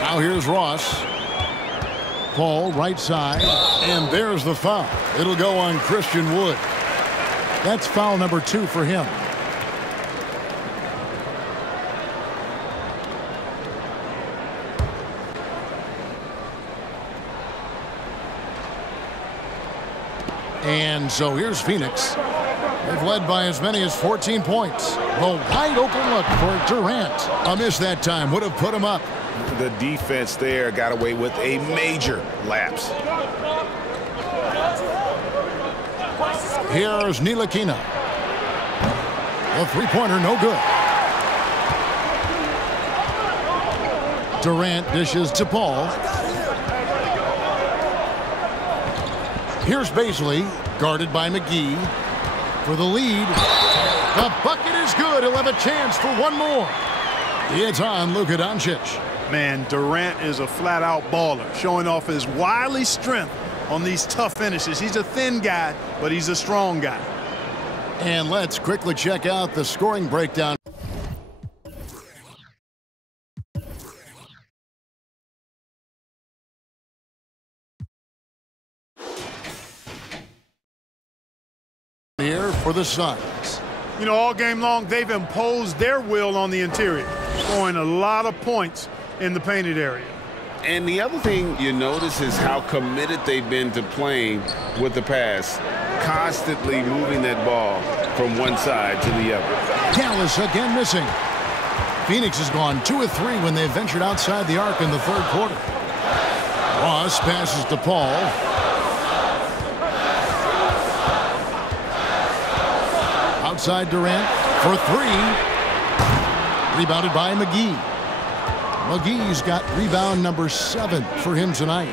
Now here's Ross. Paul right side. And there's the foul. It'll go on Christian Wood. That's foul number 2 for him. And so here's Phoenix. They've led by as many as 14 points. The wide open look for Durant. A miss that time would have put him up. The defense there got away with a major lapse. Here's Ntilikina. The three-pointer no good. Durant dishes to Paul. Here's Baisley, guarded by McGee. For the lead. The bucket is good. He'll have a chance for one more. It's on Luka Doncic. Man, Durant is a flat-out baller, showing off his wily strength on these tough finishes. He's a thin guy, but he's a strong guy. And let's quickly check out the scoring breakdown. Here for the Suns. You know, all game long, they've imposed their will on the interior, scoring a lot of points in the painted area. And the other thing you notice is how committed they've been to playing with the pass, constantly moving that ball from one side to the other. Dallas again missing. Phoenix has gone 2 of 3 when they ventured outside the arc in the third quarter. Ross passes to Paul. Outside Durant for 3. Rebounded by McGee. McGee's got rebound number 7 for him tonight.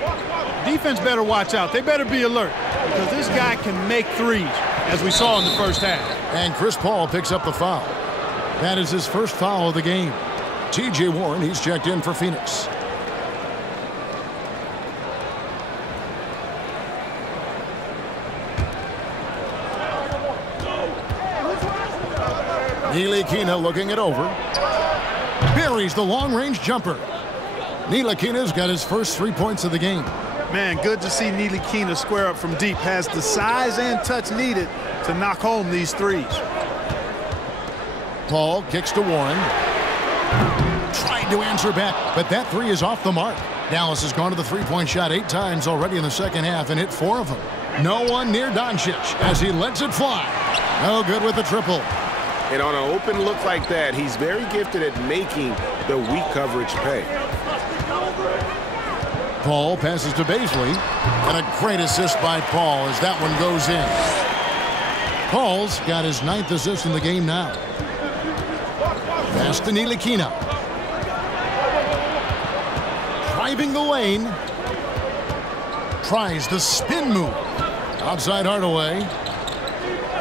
Defense better watch out. They better be alert because this guy can make threes, as we saw in the first half. And Chris Paul picks up the foul. That is his first foul of the game. T.J. Warren, he's checked in for Phoenix. Ntilikina looking it over. Buries the long-range jumper. Ntilikina's got his first 3 points of the game. Man, good to see Ntilikina square up from deep. Has the size and touch needed to knock home these threes. Paul kicks to Warren. Tried to answer back, but that 3 is off the mark. Dallas has gone to the three-point shot 8 times already in the second half and hit 4 of them. No one near Doncic as he lets it fly. No good with the triple. And on an open look like that, he's very gifted at making the weak coverage pay. Paul passes to Baisley. And a great assist by Paul as that one goes in. Paul's got his 9th assist in the game now. Pass to Ntilikina. Driving the lane. tries the spin move. Outside Hardaway.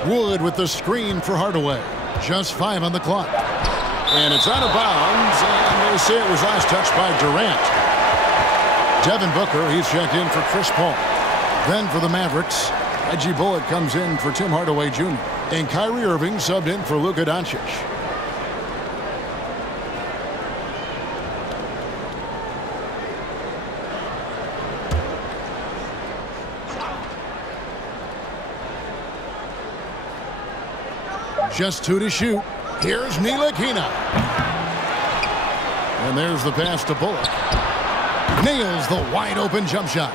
Wood with the screen for Hardaway. Just 5 on the clock. And it's out of bounds, and they say it was last touched by Durant. Devin Booker, he's checked in for Chris Paul. Then for the Mavericks, Reggie Bullock comes in for Tim Hardaway Jr. And Kyrie Irving subbed in for Luka Doncic. Just 2 to shoot. Here's Ntilikina. And there's the pass to Bullock. Nails the wide open jump shot.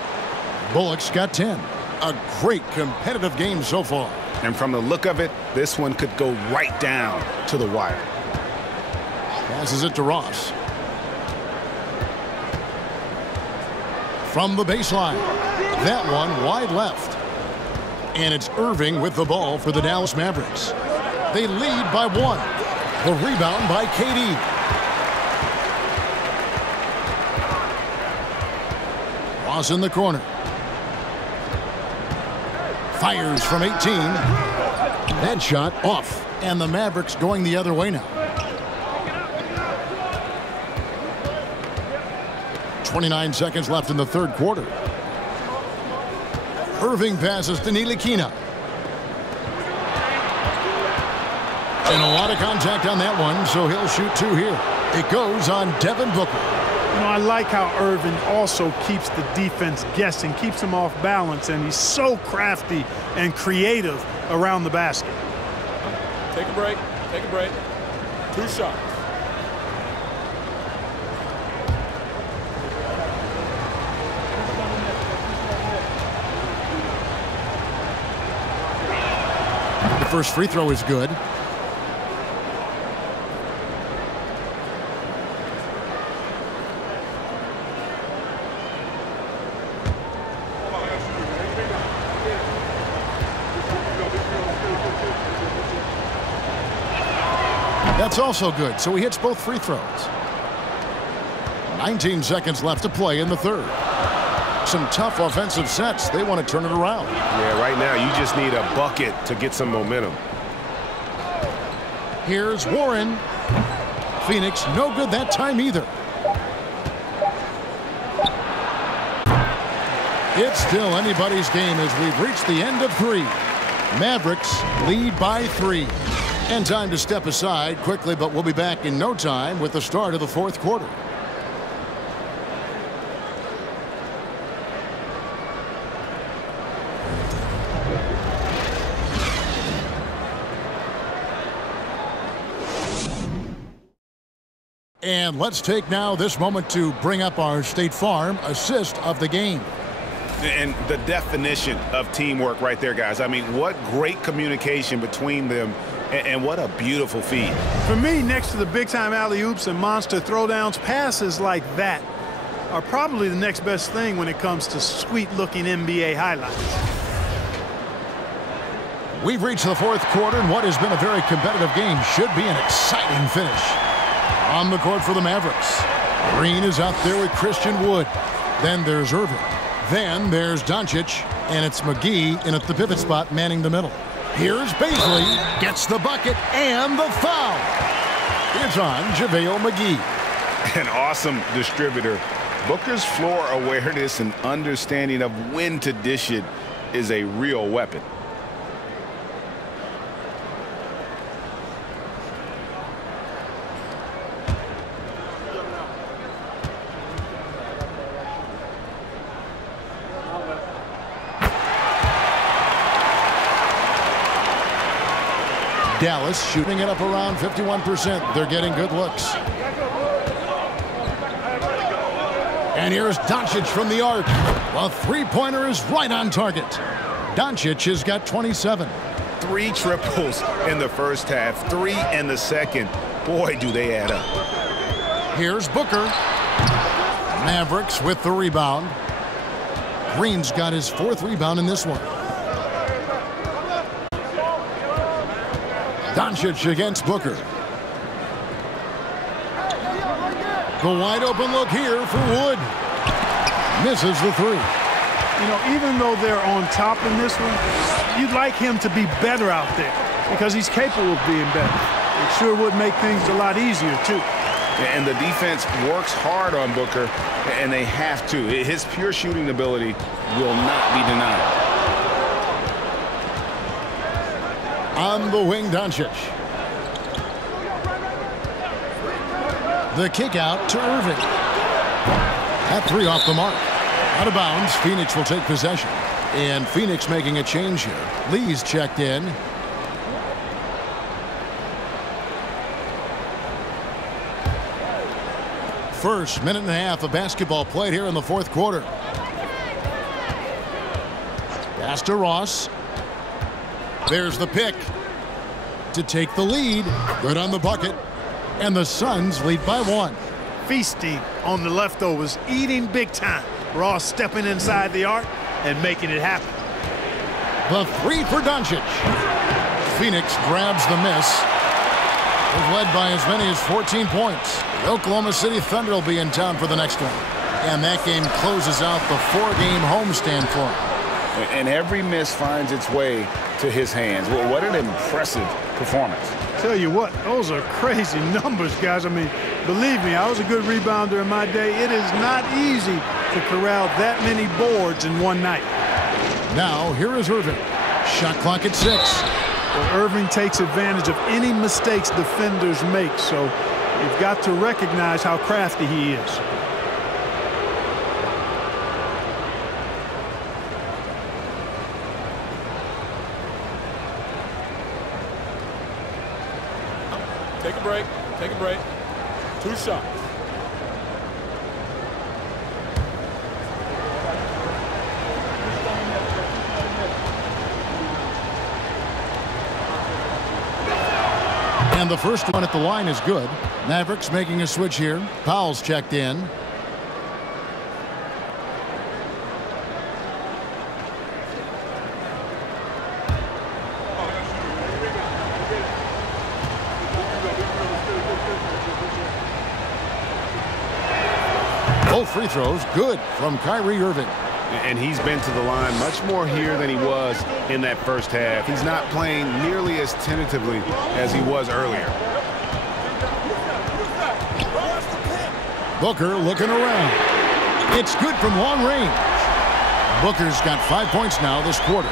Bullock's got 10. A great competitive game so far. And from the look of it, this one could go right down to the wire. Passes it to Ross. From the baseline. That one wide left. And it's Irving with the ball for the Dallas Mavericks. They lead by 1. The rebound by KD. Ross in the corner. Fires from 18. That shot off. And the Mavericks going the other way now. 29 seconds left in the third quarter. Irving passes to Ntilikina. And a lot of contact on that one, so he'll shoot 2 here. It goes on Devin Booker. You know, I like how Irving also keeps the defense guessing, keeps them off balance, and he's so crafty and creative around the basket. Take a break. Take a break. 2 shots. The first free throw is good. That's also good, so he hits both free throws. 19 seconds left to play in the third. Some tough offensive sets. They want to turn it around. Yeah, right now you just need a bucket to get some momentum. Here's Warren. Phoenix no good that time either. It's still anybody's game as we've reached the end of 3. Mavericks lead by 3. And time to step aside quickly, but we'll be back in no time with the start of the fourth quarter. And let's take now this moment to bring up our State Farm assist of the game. And the definition of teamwork right there, guys. I mean, what great communication between them, and what a beautiful feed. For me, next to the big-time alley-oops and monster throwdowns, passes like that are probably the next best thing when it comes to sweet-looking NBA highlights. We've reached the fourth quarter, and what has been a very competitive game should be an exciting finish. On the court for the Mavericks. Green is out there with Christian Wood. Then there's Irving. Then there's Doncic, and it's McGee in at the pivot spot manning the middle. Here's Baisley, gets the bucket and the foul. It's on JaVale McGee. An awesome distributor. Booker's floor awareness and understanding of when to dish it is a real weapon. Dallas shooting it up around 51%. They're getting good looks. And here's Doncic from the arc. A three-pointer is right on target. Doncic has got 27. 3 triples in the first half, 3 in the second. Boy, do they add up. Here's Booker. Mavericks with the rebound. Green's got his 4th rebound in this one. Doncic against Booker. The wide open look here for Wood. Misses the 3. You know, even though they're on top in this one, you'd like him to be better out there because he's capable of being better. It sure would make things a lot easier, too. And the defense works hard on Booker, and they have to. His pure shooting ability will not be denied. On the wing, Doncic. The kick out to Irving. That three off the mark. Out of bounds, Phoenix will take possession. And Phoenix making a change here. Lee's checked in. First minute and a half of basketball played here in the fourth quarter. Pass to Ross. There's the pick to take the lead. Good on the bucket. And the Suns lead by 1. Feasting on the leftovers, eating big time. Ross stepping inside the arc and making it happen. The three for Doncic. Phoenix grabs the miss. They've led by as many as 14 points. The Oklahoma City Thunder will be in town for the next one. And that game closes out the 4-game homestand for him. And every miss finds its way to his hands. Well, what an impressive performance. Tell you what, those are crazy numbers, guys. I mean, believe me, I was a good rebounder in my day. It is not easy to corral that many boards in one night. Now, here is Irving. Shot clock at 6. Well, Irving takes advantage of any mistakes defenders make, so you've got to recognize how crafty he is. Take a break. Take a break. 2 shots. And the first one at the line is good. Mavericks making a switch here. Powell's checked in. Both free throws good from Kyrie Irving. And he's been to the line much more here than he was in that first half. He's not playing nearly as tentatively as he was earlier. Booker looking around. It's good from long range. Booker's got 5 points now this quarter.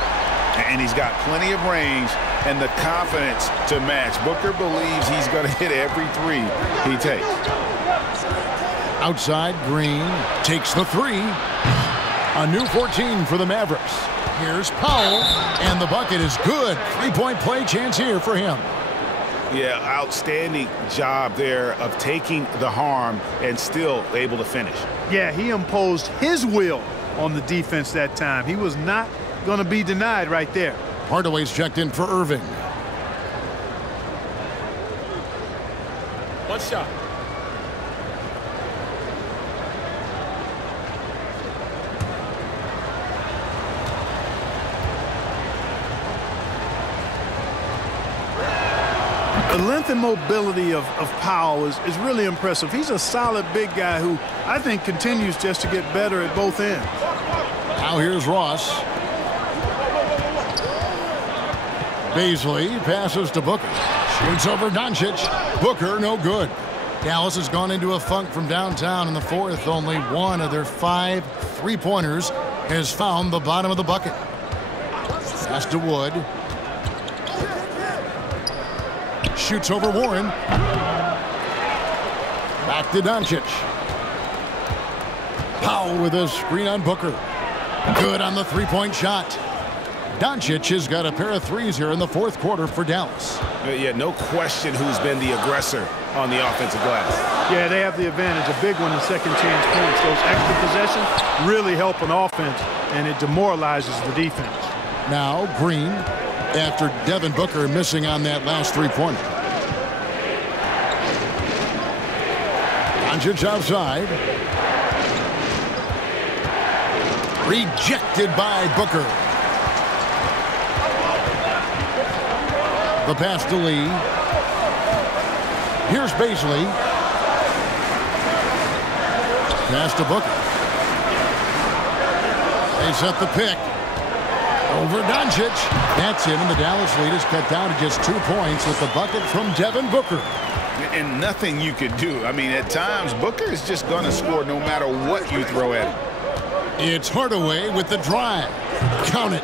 And he's got plenty of range and the confidence to match. Booker believes he's going to hit every three he takes. Outside, Green takes the three. A new 14 for the Mavericks. Here's Powell, and the bucket is good. 3-point play chance here for him. Yeah, outstanding job there of taking the harm and still able to finish. Yeah, he imposed his will on the defense that time. He was not going to be denied right there. Hardaway's checked in for Irving. 1 shot. The length and mobility of Powell is really impressive. He's a solid big guy who I think continues just to get better at both ends. Now here's Ross. Beasley passes to Booker. Shoots over Doncic. Booker no good. Dallas has gone into a funk from downtown in the fourth. Only one of their 5 3-pointers has found the bottom of the bucket. Pass to Wood. Shoots over Warren. Back to Doncic. Powell with a screen on Booker. Good on the 3-point shot. Doncic has got a pair of threes here in the fourth quarter for Dallas. Yeah, no question who's been the aggressor on the offensive glass. Yeah, they have the advantage. A big one in second chance points. Those extra possessions really help an offense, and it demoralizes the defense. Now Green, after Devin Booker missing on that last 3-pointer. Doncic outside. Rejected by Booker. The pass to Lee. Here's Beasley. Pass to Booker. They set the pick. Over Doncic. That's in, and the Dallas lead is cut down to just 2 points with the bucket from Devin Booker. And nothing you could do. I mean, at times, Booker is just going to score no matter what you throw at him. It's Hardaway with the drive. Count it.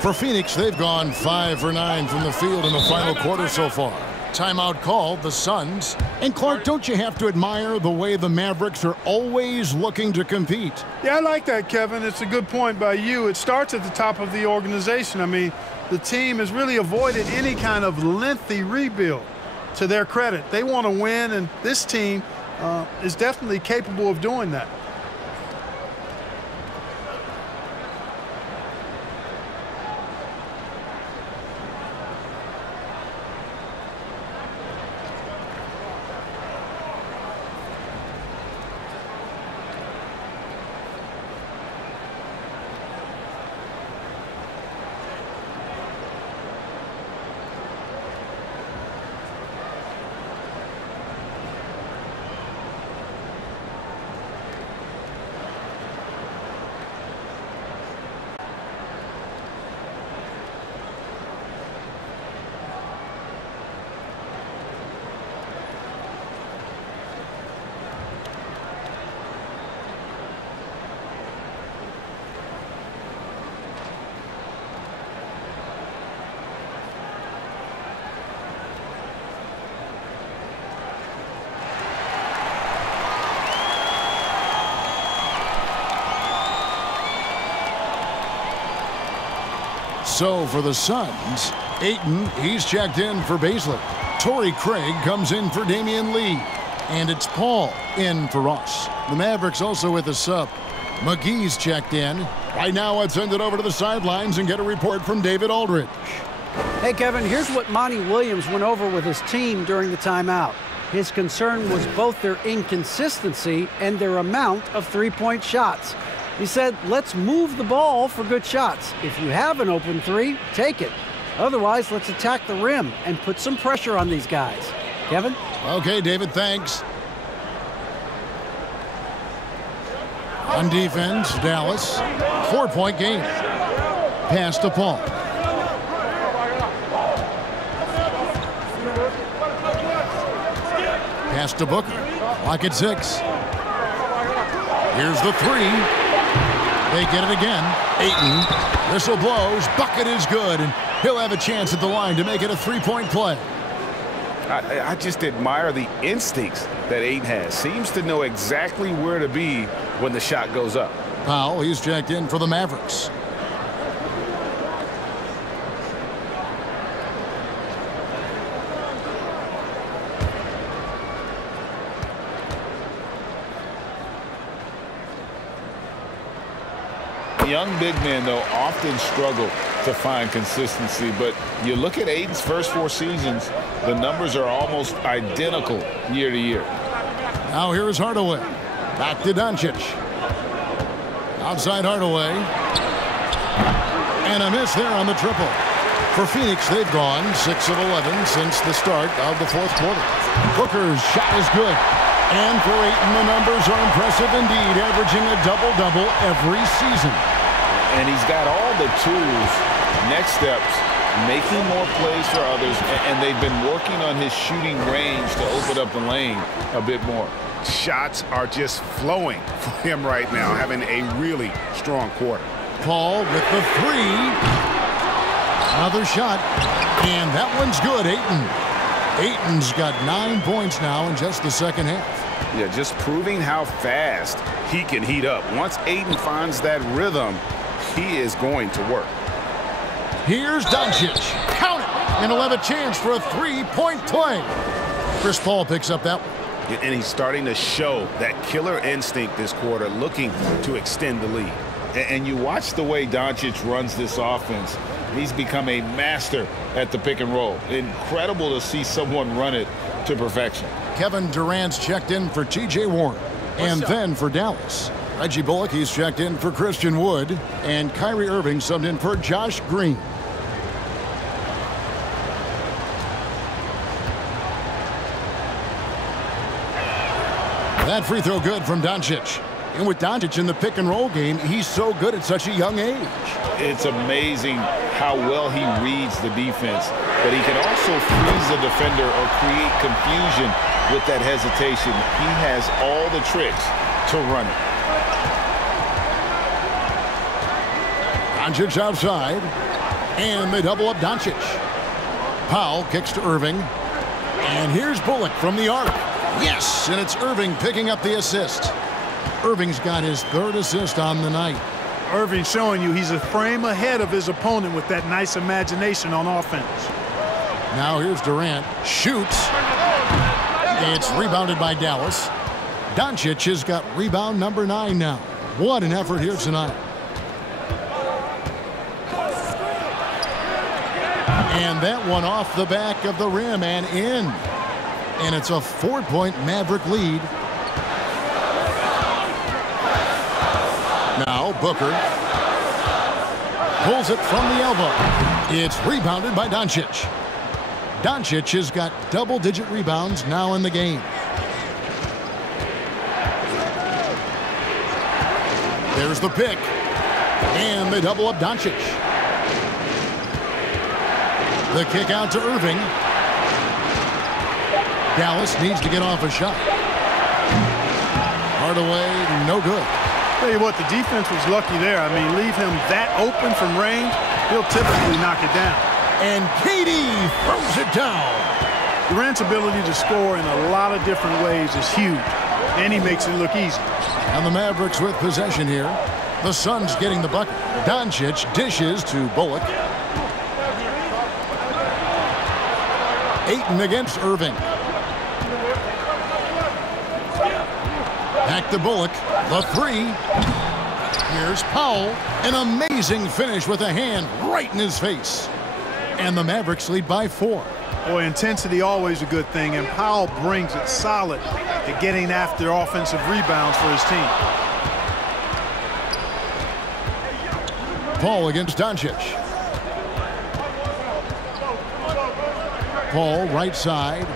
For Phoenix, they've gone 5 for 9 from the field in the final quarter so far. Timeout called, the Suns. And Clark, don't you have to admire the way the Mavericks are always looking to compete? Yeah, I like that, Kevin. It's a good point by you. It starts at the top of the organization. I mean, the team has really avoided any kind of lengthy rebuild. To their credit, they want to win, and this team is definitely capable of doing that. So for the Suns, Ayton, he's checked in for Baisley. Torrey Craig comes in for Damian Lee. And it's Paul in for Ross. The Mavericks also with a sub. McGee's checked in. Right now, let's send it over to the sidelines and get a report from David Aldridge. Hey, Kevin, here's what Monty Williams went over with his team during the timeout. His concern was both their inconsistency and their amount of three-point shots. He said, let's move the ball for good shots. If you have an open three, take it. Otherwise, let's attack the rim and put some pressure on these guys. Kevin? Okay, David, thanks. On defense, Dallas, 4-point game. Pass to Paul. Pass to Booker. Clock at 6. Here's the three. They get it again. Ayton. Whistle blows. Bucket is good. And he'll have a chance at the line to make it a three-point play. I just admire the instincts that Ayton has. Seems to know exactly where to be when the shot goes up. Powell, he's checked in for the Mavericks. Young big men, though, often struggle to find consistency. But you look at Ayton's first 4 seasons, the numbers are almost identical year to year. Now here's Hardaway. Back to Doncic. Outside Hardaway. And a miss there on the triple. For Phoenix, they've gone 6 of 11 since the start of the fourth quarter. Booker's shot is good. And for Ayton, the numbers are impressive indeed, averaging a double-double every season. And he's got all the tools. Next steps, making more plays for others, and they've been working on his shooting range to open up the lane a bit more. Shots are just flowing for him right now, having a really strong quarter. Paul with the three. Another shot, and that one's good. Ayton's got 9 points now in just the second half. Yeah, just proving how fast he can heat up. Once Ayton finds that rhythm, he is going to work. Here's Doncic. Count it! And he'll have a chance for a three-point play. Chris Paul picks up that one. And he's starting to show that killer instinct this quarter, looking to extend the lead. And you watch the way Doncic runs this offense. He's become a master at the pick and roll. Incredible to see someone run it to perfection. Kevin Durant's checked in for T.J. Warren. And then for Dallas, Reggie Bullock, he's checked in for Christian Wood. And Kyrie Irving subbed in for Josh Green. That free throw good from Doncic. And with Doncic in the pick and roll game, he's so good at such a young age. It's amazing how well he reads the defense, but he can also freeze the defender or create confusion with that hesitation. He has all the tricks to run it. Doncic outside, and they double up Doncic. Powell kicks to Irving, and here's Bullock from the arc. Yes, and it's Irving picking up the assist. Irving's got his third assist on the night. Irving showing you he's a frame ahead of his opponent with that nice imagination on offense. Now here's Durant. Shoots. It's rebounded by Dallas. Doncic has got rebound number 9 now. What an effort here tonight. And that one off the back of the rim and in. And it's a 4-point Maverick lead. Now Booker pulls it from the elbow. It's rebounded by Doncic. Doncic has got double-digit rebounds now in the game. There's the pick. And they double up Doncic. The kick out to Irving. Dallas needs to get off a shot. Hardaway, no good. Tell you what, the defense was lucky there. I mean, leave him that open from range, he'll typically knock it down. And KD throws it down. Durant's ability to score in a lot of different ways is huge, and he makes it look easy. And the Mavericks with possession here. The Suns getting the bucket. Doncic dishes to Bullock. Ayton against Irving. Back to Bullock. The 3. Here's Powell. An amazing finish with a hand right in his face. And the Mavericks lead by 4. Boy, intensity always a good thing, and Powell brings it solid at getting after offensive rebounds for his team. Paul against Doncic. Paul right side.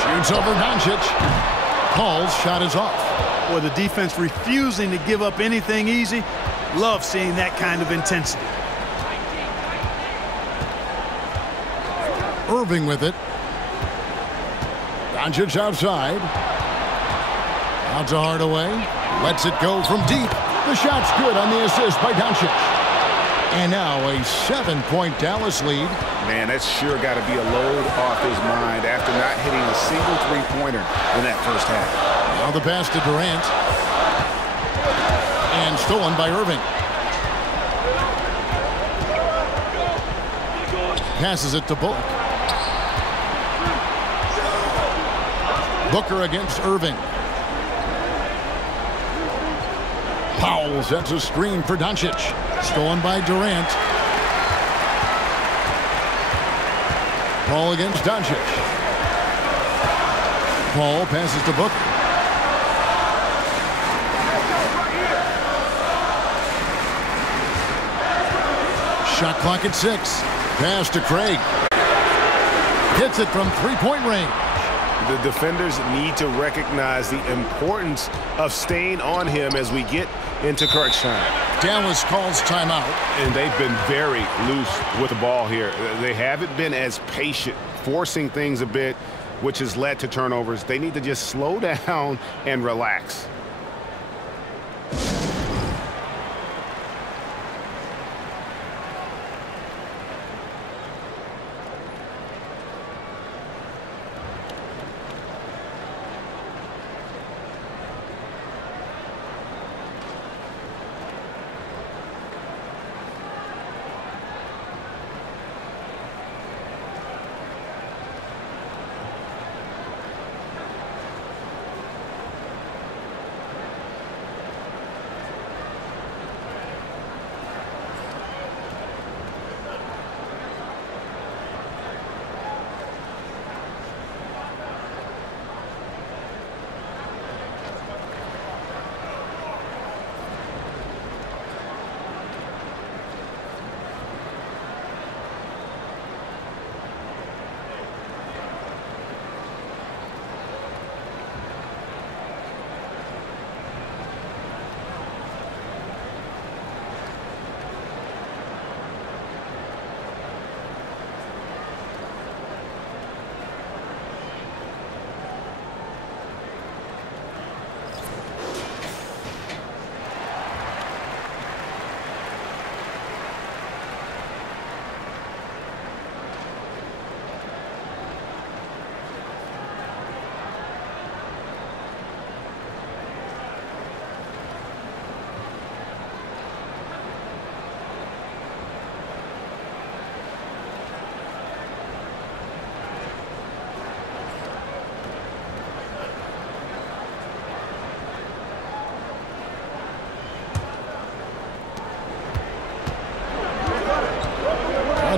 Shoots over Doncic. Paul's shot is off. Boy, the defense refusing to give up anything easy. Love seeing that kind of intensity. Irving with it. Doncic outside. Out to Hardaway. Lets it go from deep. The shot's good on the assist by Doncic. And now a 7-point Dallas lead. Man, that's sure got to be a load off his mind after not hitting a single three-pointer in that first half. Now the pass to Durant. And stolen by Irving. Passes it to Bullock. Booker against Irving. Powell sets a screen for Doncic. Stolen by Durant. Paul against Doncic. Paul passes to Booker. Shot clock at 6. Pass to Craig. Hits it from three-point range. The defenders need to recognize the importance of staying on him as we get into crunch time. Dallas calls timeout. And they've been very loose with the ball here. They haven't been as patient, forcing things a bit, which has led to turnovers. They need to just slow down and relax.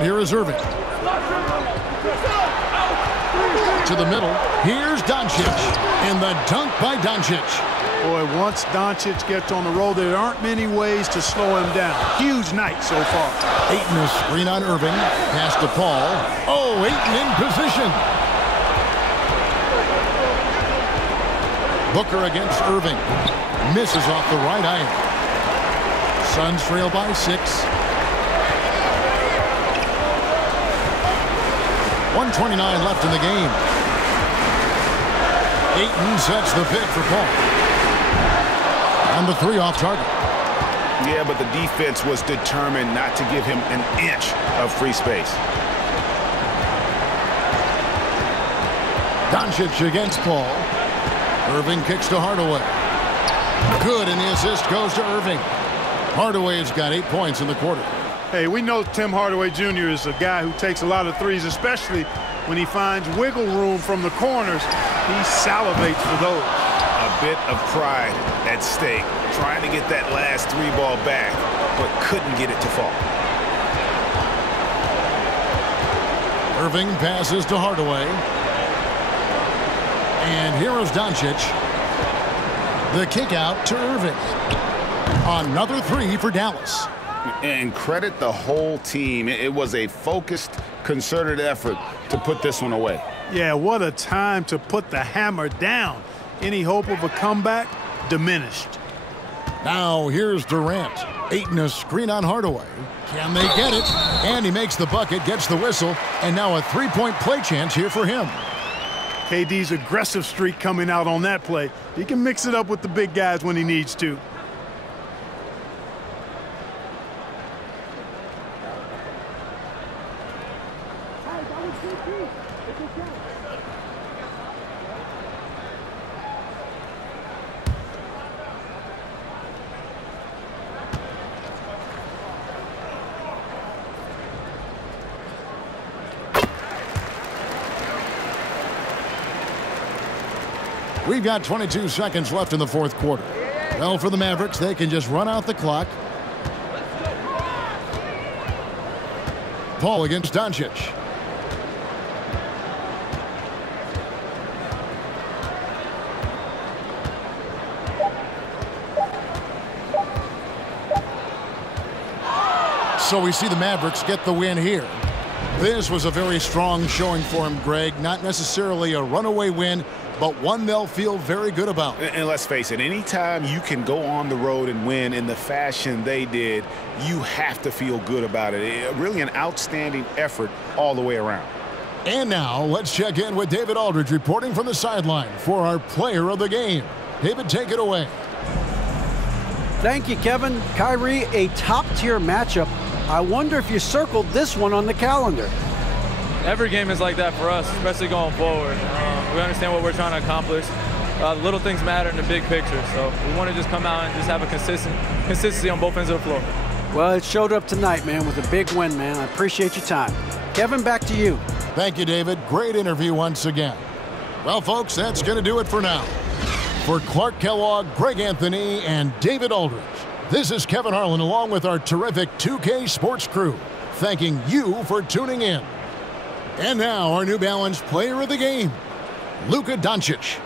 And here is Irving. To the middle. Here's Doncic. And the dunk by Doncic. Boy, once Doncic gets on the roll, there aren't many ways to slow him down. Huge night so far. Ayton a screen on Irving. Pass to Paul. Oh, Ayton in position. Booker against Irving. Misses off the right iron. Suns trail by 6. 1:29 left in the game. Ayton sets the pick for Paul. And the 3 off target. Yeah, but the defense was determined not to give him an inch of free space. Doncic against Paul. Irving kicks to Hardaway. Good, and the assist goes to Irving. Hardaway's got 8 points in the quarter. Hey, we know Tim Hardaway Jr. is a guy who takes a lot of threes, especially when he finds wiggle room from the corners. He salivates for those. A bit of pride at stake, trying to get that last 3 ball back, but couldn't get it to fall. Irving passes to Hardaway. And here is Doncic. The kick out to Irving. Another 3 for Dallas. And credit the whole team. It was a focused, concerted effort to put this one away. Yeah, what a time to put the hammer down. Any hope of a comeback diminished. Now here's Durant. Ayton a screen on Hardaway. Can they get it? And he makes the bucket, gets the whistle, and now a 3-point play chance here for him. KD's aggressive streak coming out on that play. He can mix it up with the big guys when he needs to. We've got 22 seconds left in the 4th quarter. Well, for the Mavericks, they can just run out the clock. Paul against Doncic. So we see the Mavericks get the win here. This was a very strong showing for him, Greg. Not necessarily a runaway win, but one they'll feel very good about. And let's face it, anytime you can go on the road and win in the fashion they did, you have to feel good about it. Really an outstanding effort all the way around. And now let's check in with David Aldridge reporting from the sideline for our player of the game. David, take it away. Thank you, Kevin. Kyrie, a top-tier matchup. I wonder if you circled this one on the calendar. Every game is like that for us, especially going forward. We understand what we're trying to accomplish. Little things matter in the big picture, so we want to just come out and just have a consistency on both ends of the floor. Well, it showed up tonight, man, with a big win, man. I appreciate your time. Kevin, back to you. Thank you, David. Great interview once again. Well, folks, that's going to do it for now. For Clark Kellogg, Greg Anthony, and David Aldridge, this is Kevin Harlan along with our terrific 2K Sports crew, thanking you for tuning in. And now our New Balance player of the game, Luka Doncic.